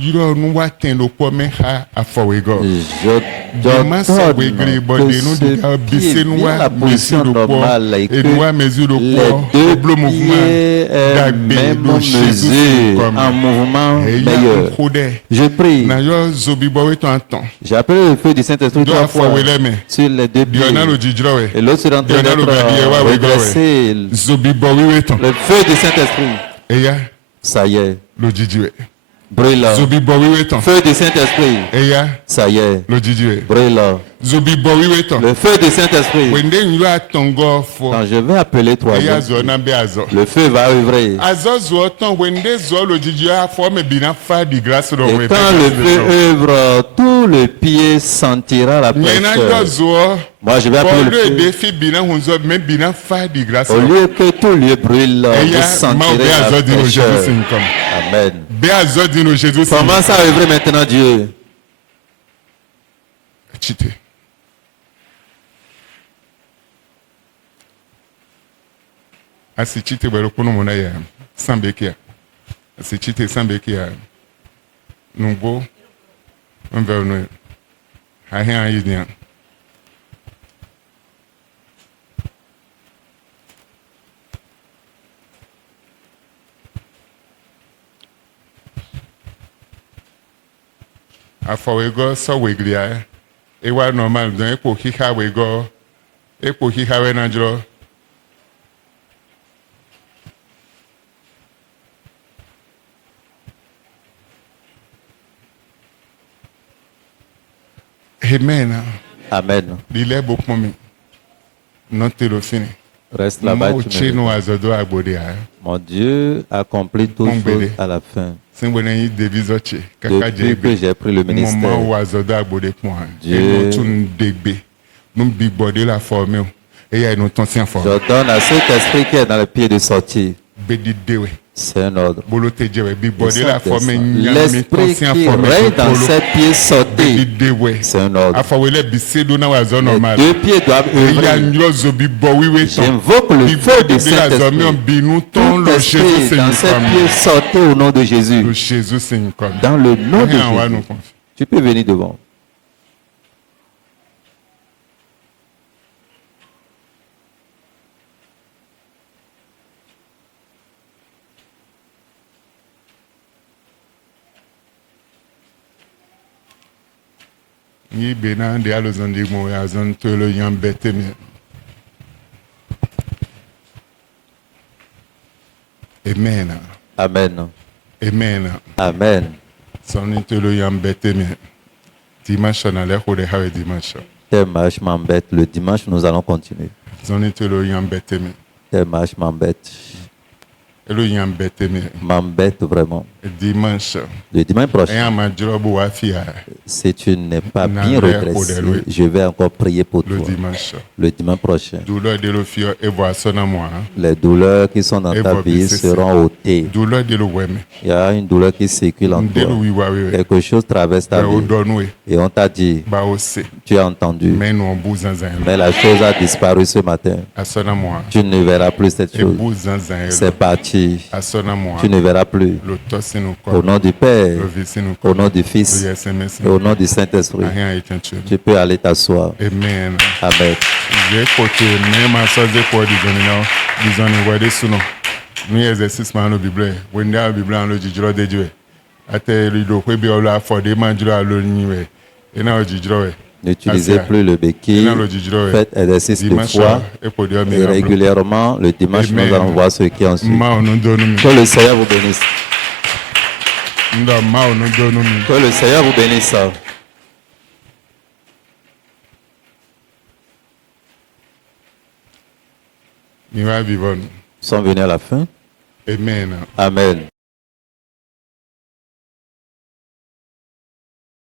je t'ordonne que ce pied vienne à la position normale et que les deux pieds aient même mesure en mouvement meilleur. Je prie. J'appelle le feu du Saint-Esprit 3 fois sur les deux pieds. Et l'autre est en train d'être redressé. Le feu du Saint-Esprit. Ça y est. Brûle. Feu du Saint-Esprit. Ça y est. Brûle. Le feu du Saint-Esprit. Quand je vais appeler toi, le feu va œuvrer. Et quand le feu œuvre, tout le pied sentira la fraîcheur. Moi, je vais appeler le feu. Au lieu que tout lieu brûle, vous sentirez la fraîcheur. Amen. Commence à œuvrer maintenant, Dieu. Asichite bero kuno mona ya sambekia. Asichite sambekia. Numbo mve no. Ha he ayi dia. Afọwego so weglia. Ewa normal don epo hiha wego. Epo hiha we nanjro. Amen. Amen. Reste là-bas. Mon Dieu accomplit toutes choses à la fin. Depuis que j'ai pris le ministère, Dieu, je donne à cet esprit qui est dans le pied de sortie. C'est un ordre. L'esprit qui règne dans ses pieds sautés, c'est un ordre. Les deux pieds doivent œuvrer. J'invoque le feu du Saint-Esprit. Tout esprit dans ses pieds sautés au nom de Jésus. Dans le nom de Jésus. Tu peux venir devant. Ni bena de alozon di mo ya zon to lo yan bete mi. Amen. Amen. Amen. Amen. Son to lo yan bete mi. Dimanche na le ko de have dimanche. Tes marches m'embêtent. Le dimanche, nous allons continuer. Son to lo yan bete mi. Tes marches m'embêtent. Lo yan bete mi. M'embêtent vraiment. Dimanche. Le dimanche prochain, Eyan ma job wa fia. si tu n'es pas Na bien le redressé, kodelo. je vais encore prier pour Le toi. dimanche. Le dimanche prochain, Douleur de lo fio e voit son à moi. les douleurs qui sont dans Et ta votre vie BCC. seront ôtées. Douleur de lo weme. Il y a une douleur qui circule en De lo toi. wi wa we. Quelque chose traverse ta Ba o vie. donwe. Et on t'a dit, Ba o se. tu as entendu, Mais nous on bouzan zan. mais la chose a disparu ce matin. A son à moi. Tu ne verras plus cette E chose. bouzan zan. C'est parti. A son à moi. Tu ne verras plus. Le tosi nous Au corps. nom du Le Père, visi nous au corps. nom du Le Fils SMS. et au nom du Saint-Esprit, Rien est tué. tu peux aller t'asseoir. Amen. Amen. J'ai côté même à ça de quoi disons ni wade suno. Ni exercice man no bible. When there bible an lo jijiro de jiwe. Ate rido kwe bi ola for de man jiro alo niwe. E na o jijiro we. N'utilisez plus le béquille. Faites exercice de foi. Et régulièrement, le dimanche, Amen. nous allons voir ce qui en suit. Ma onu donu mi. Que le Seigneur vous bénisse. Nda ma onu donu mi. Que le Seigneur vous bénisse. Ni va vivre. Nous sommes venus à la fin. Amen. Amen.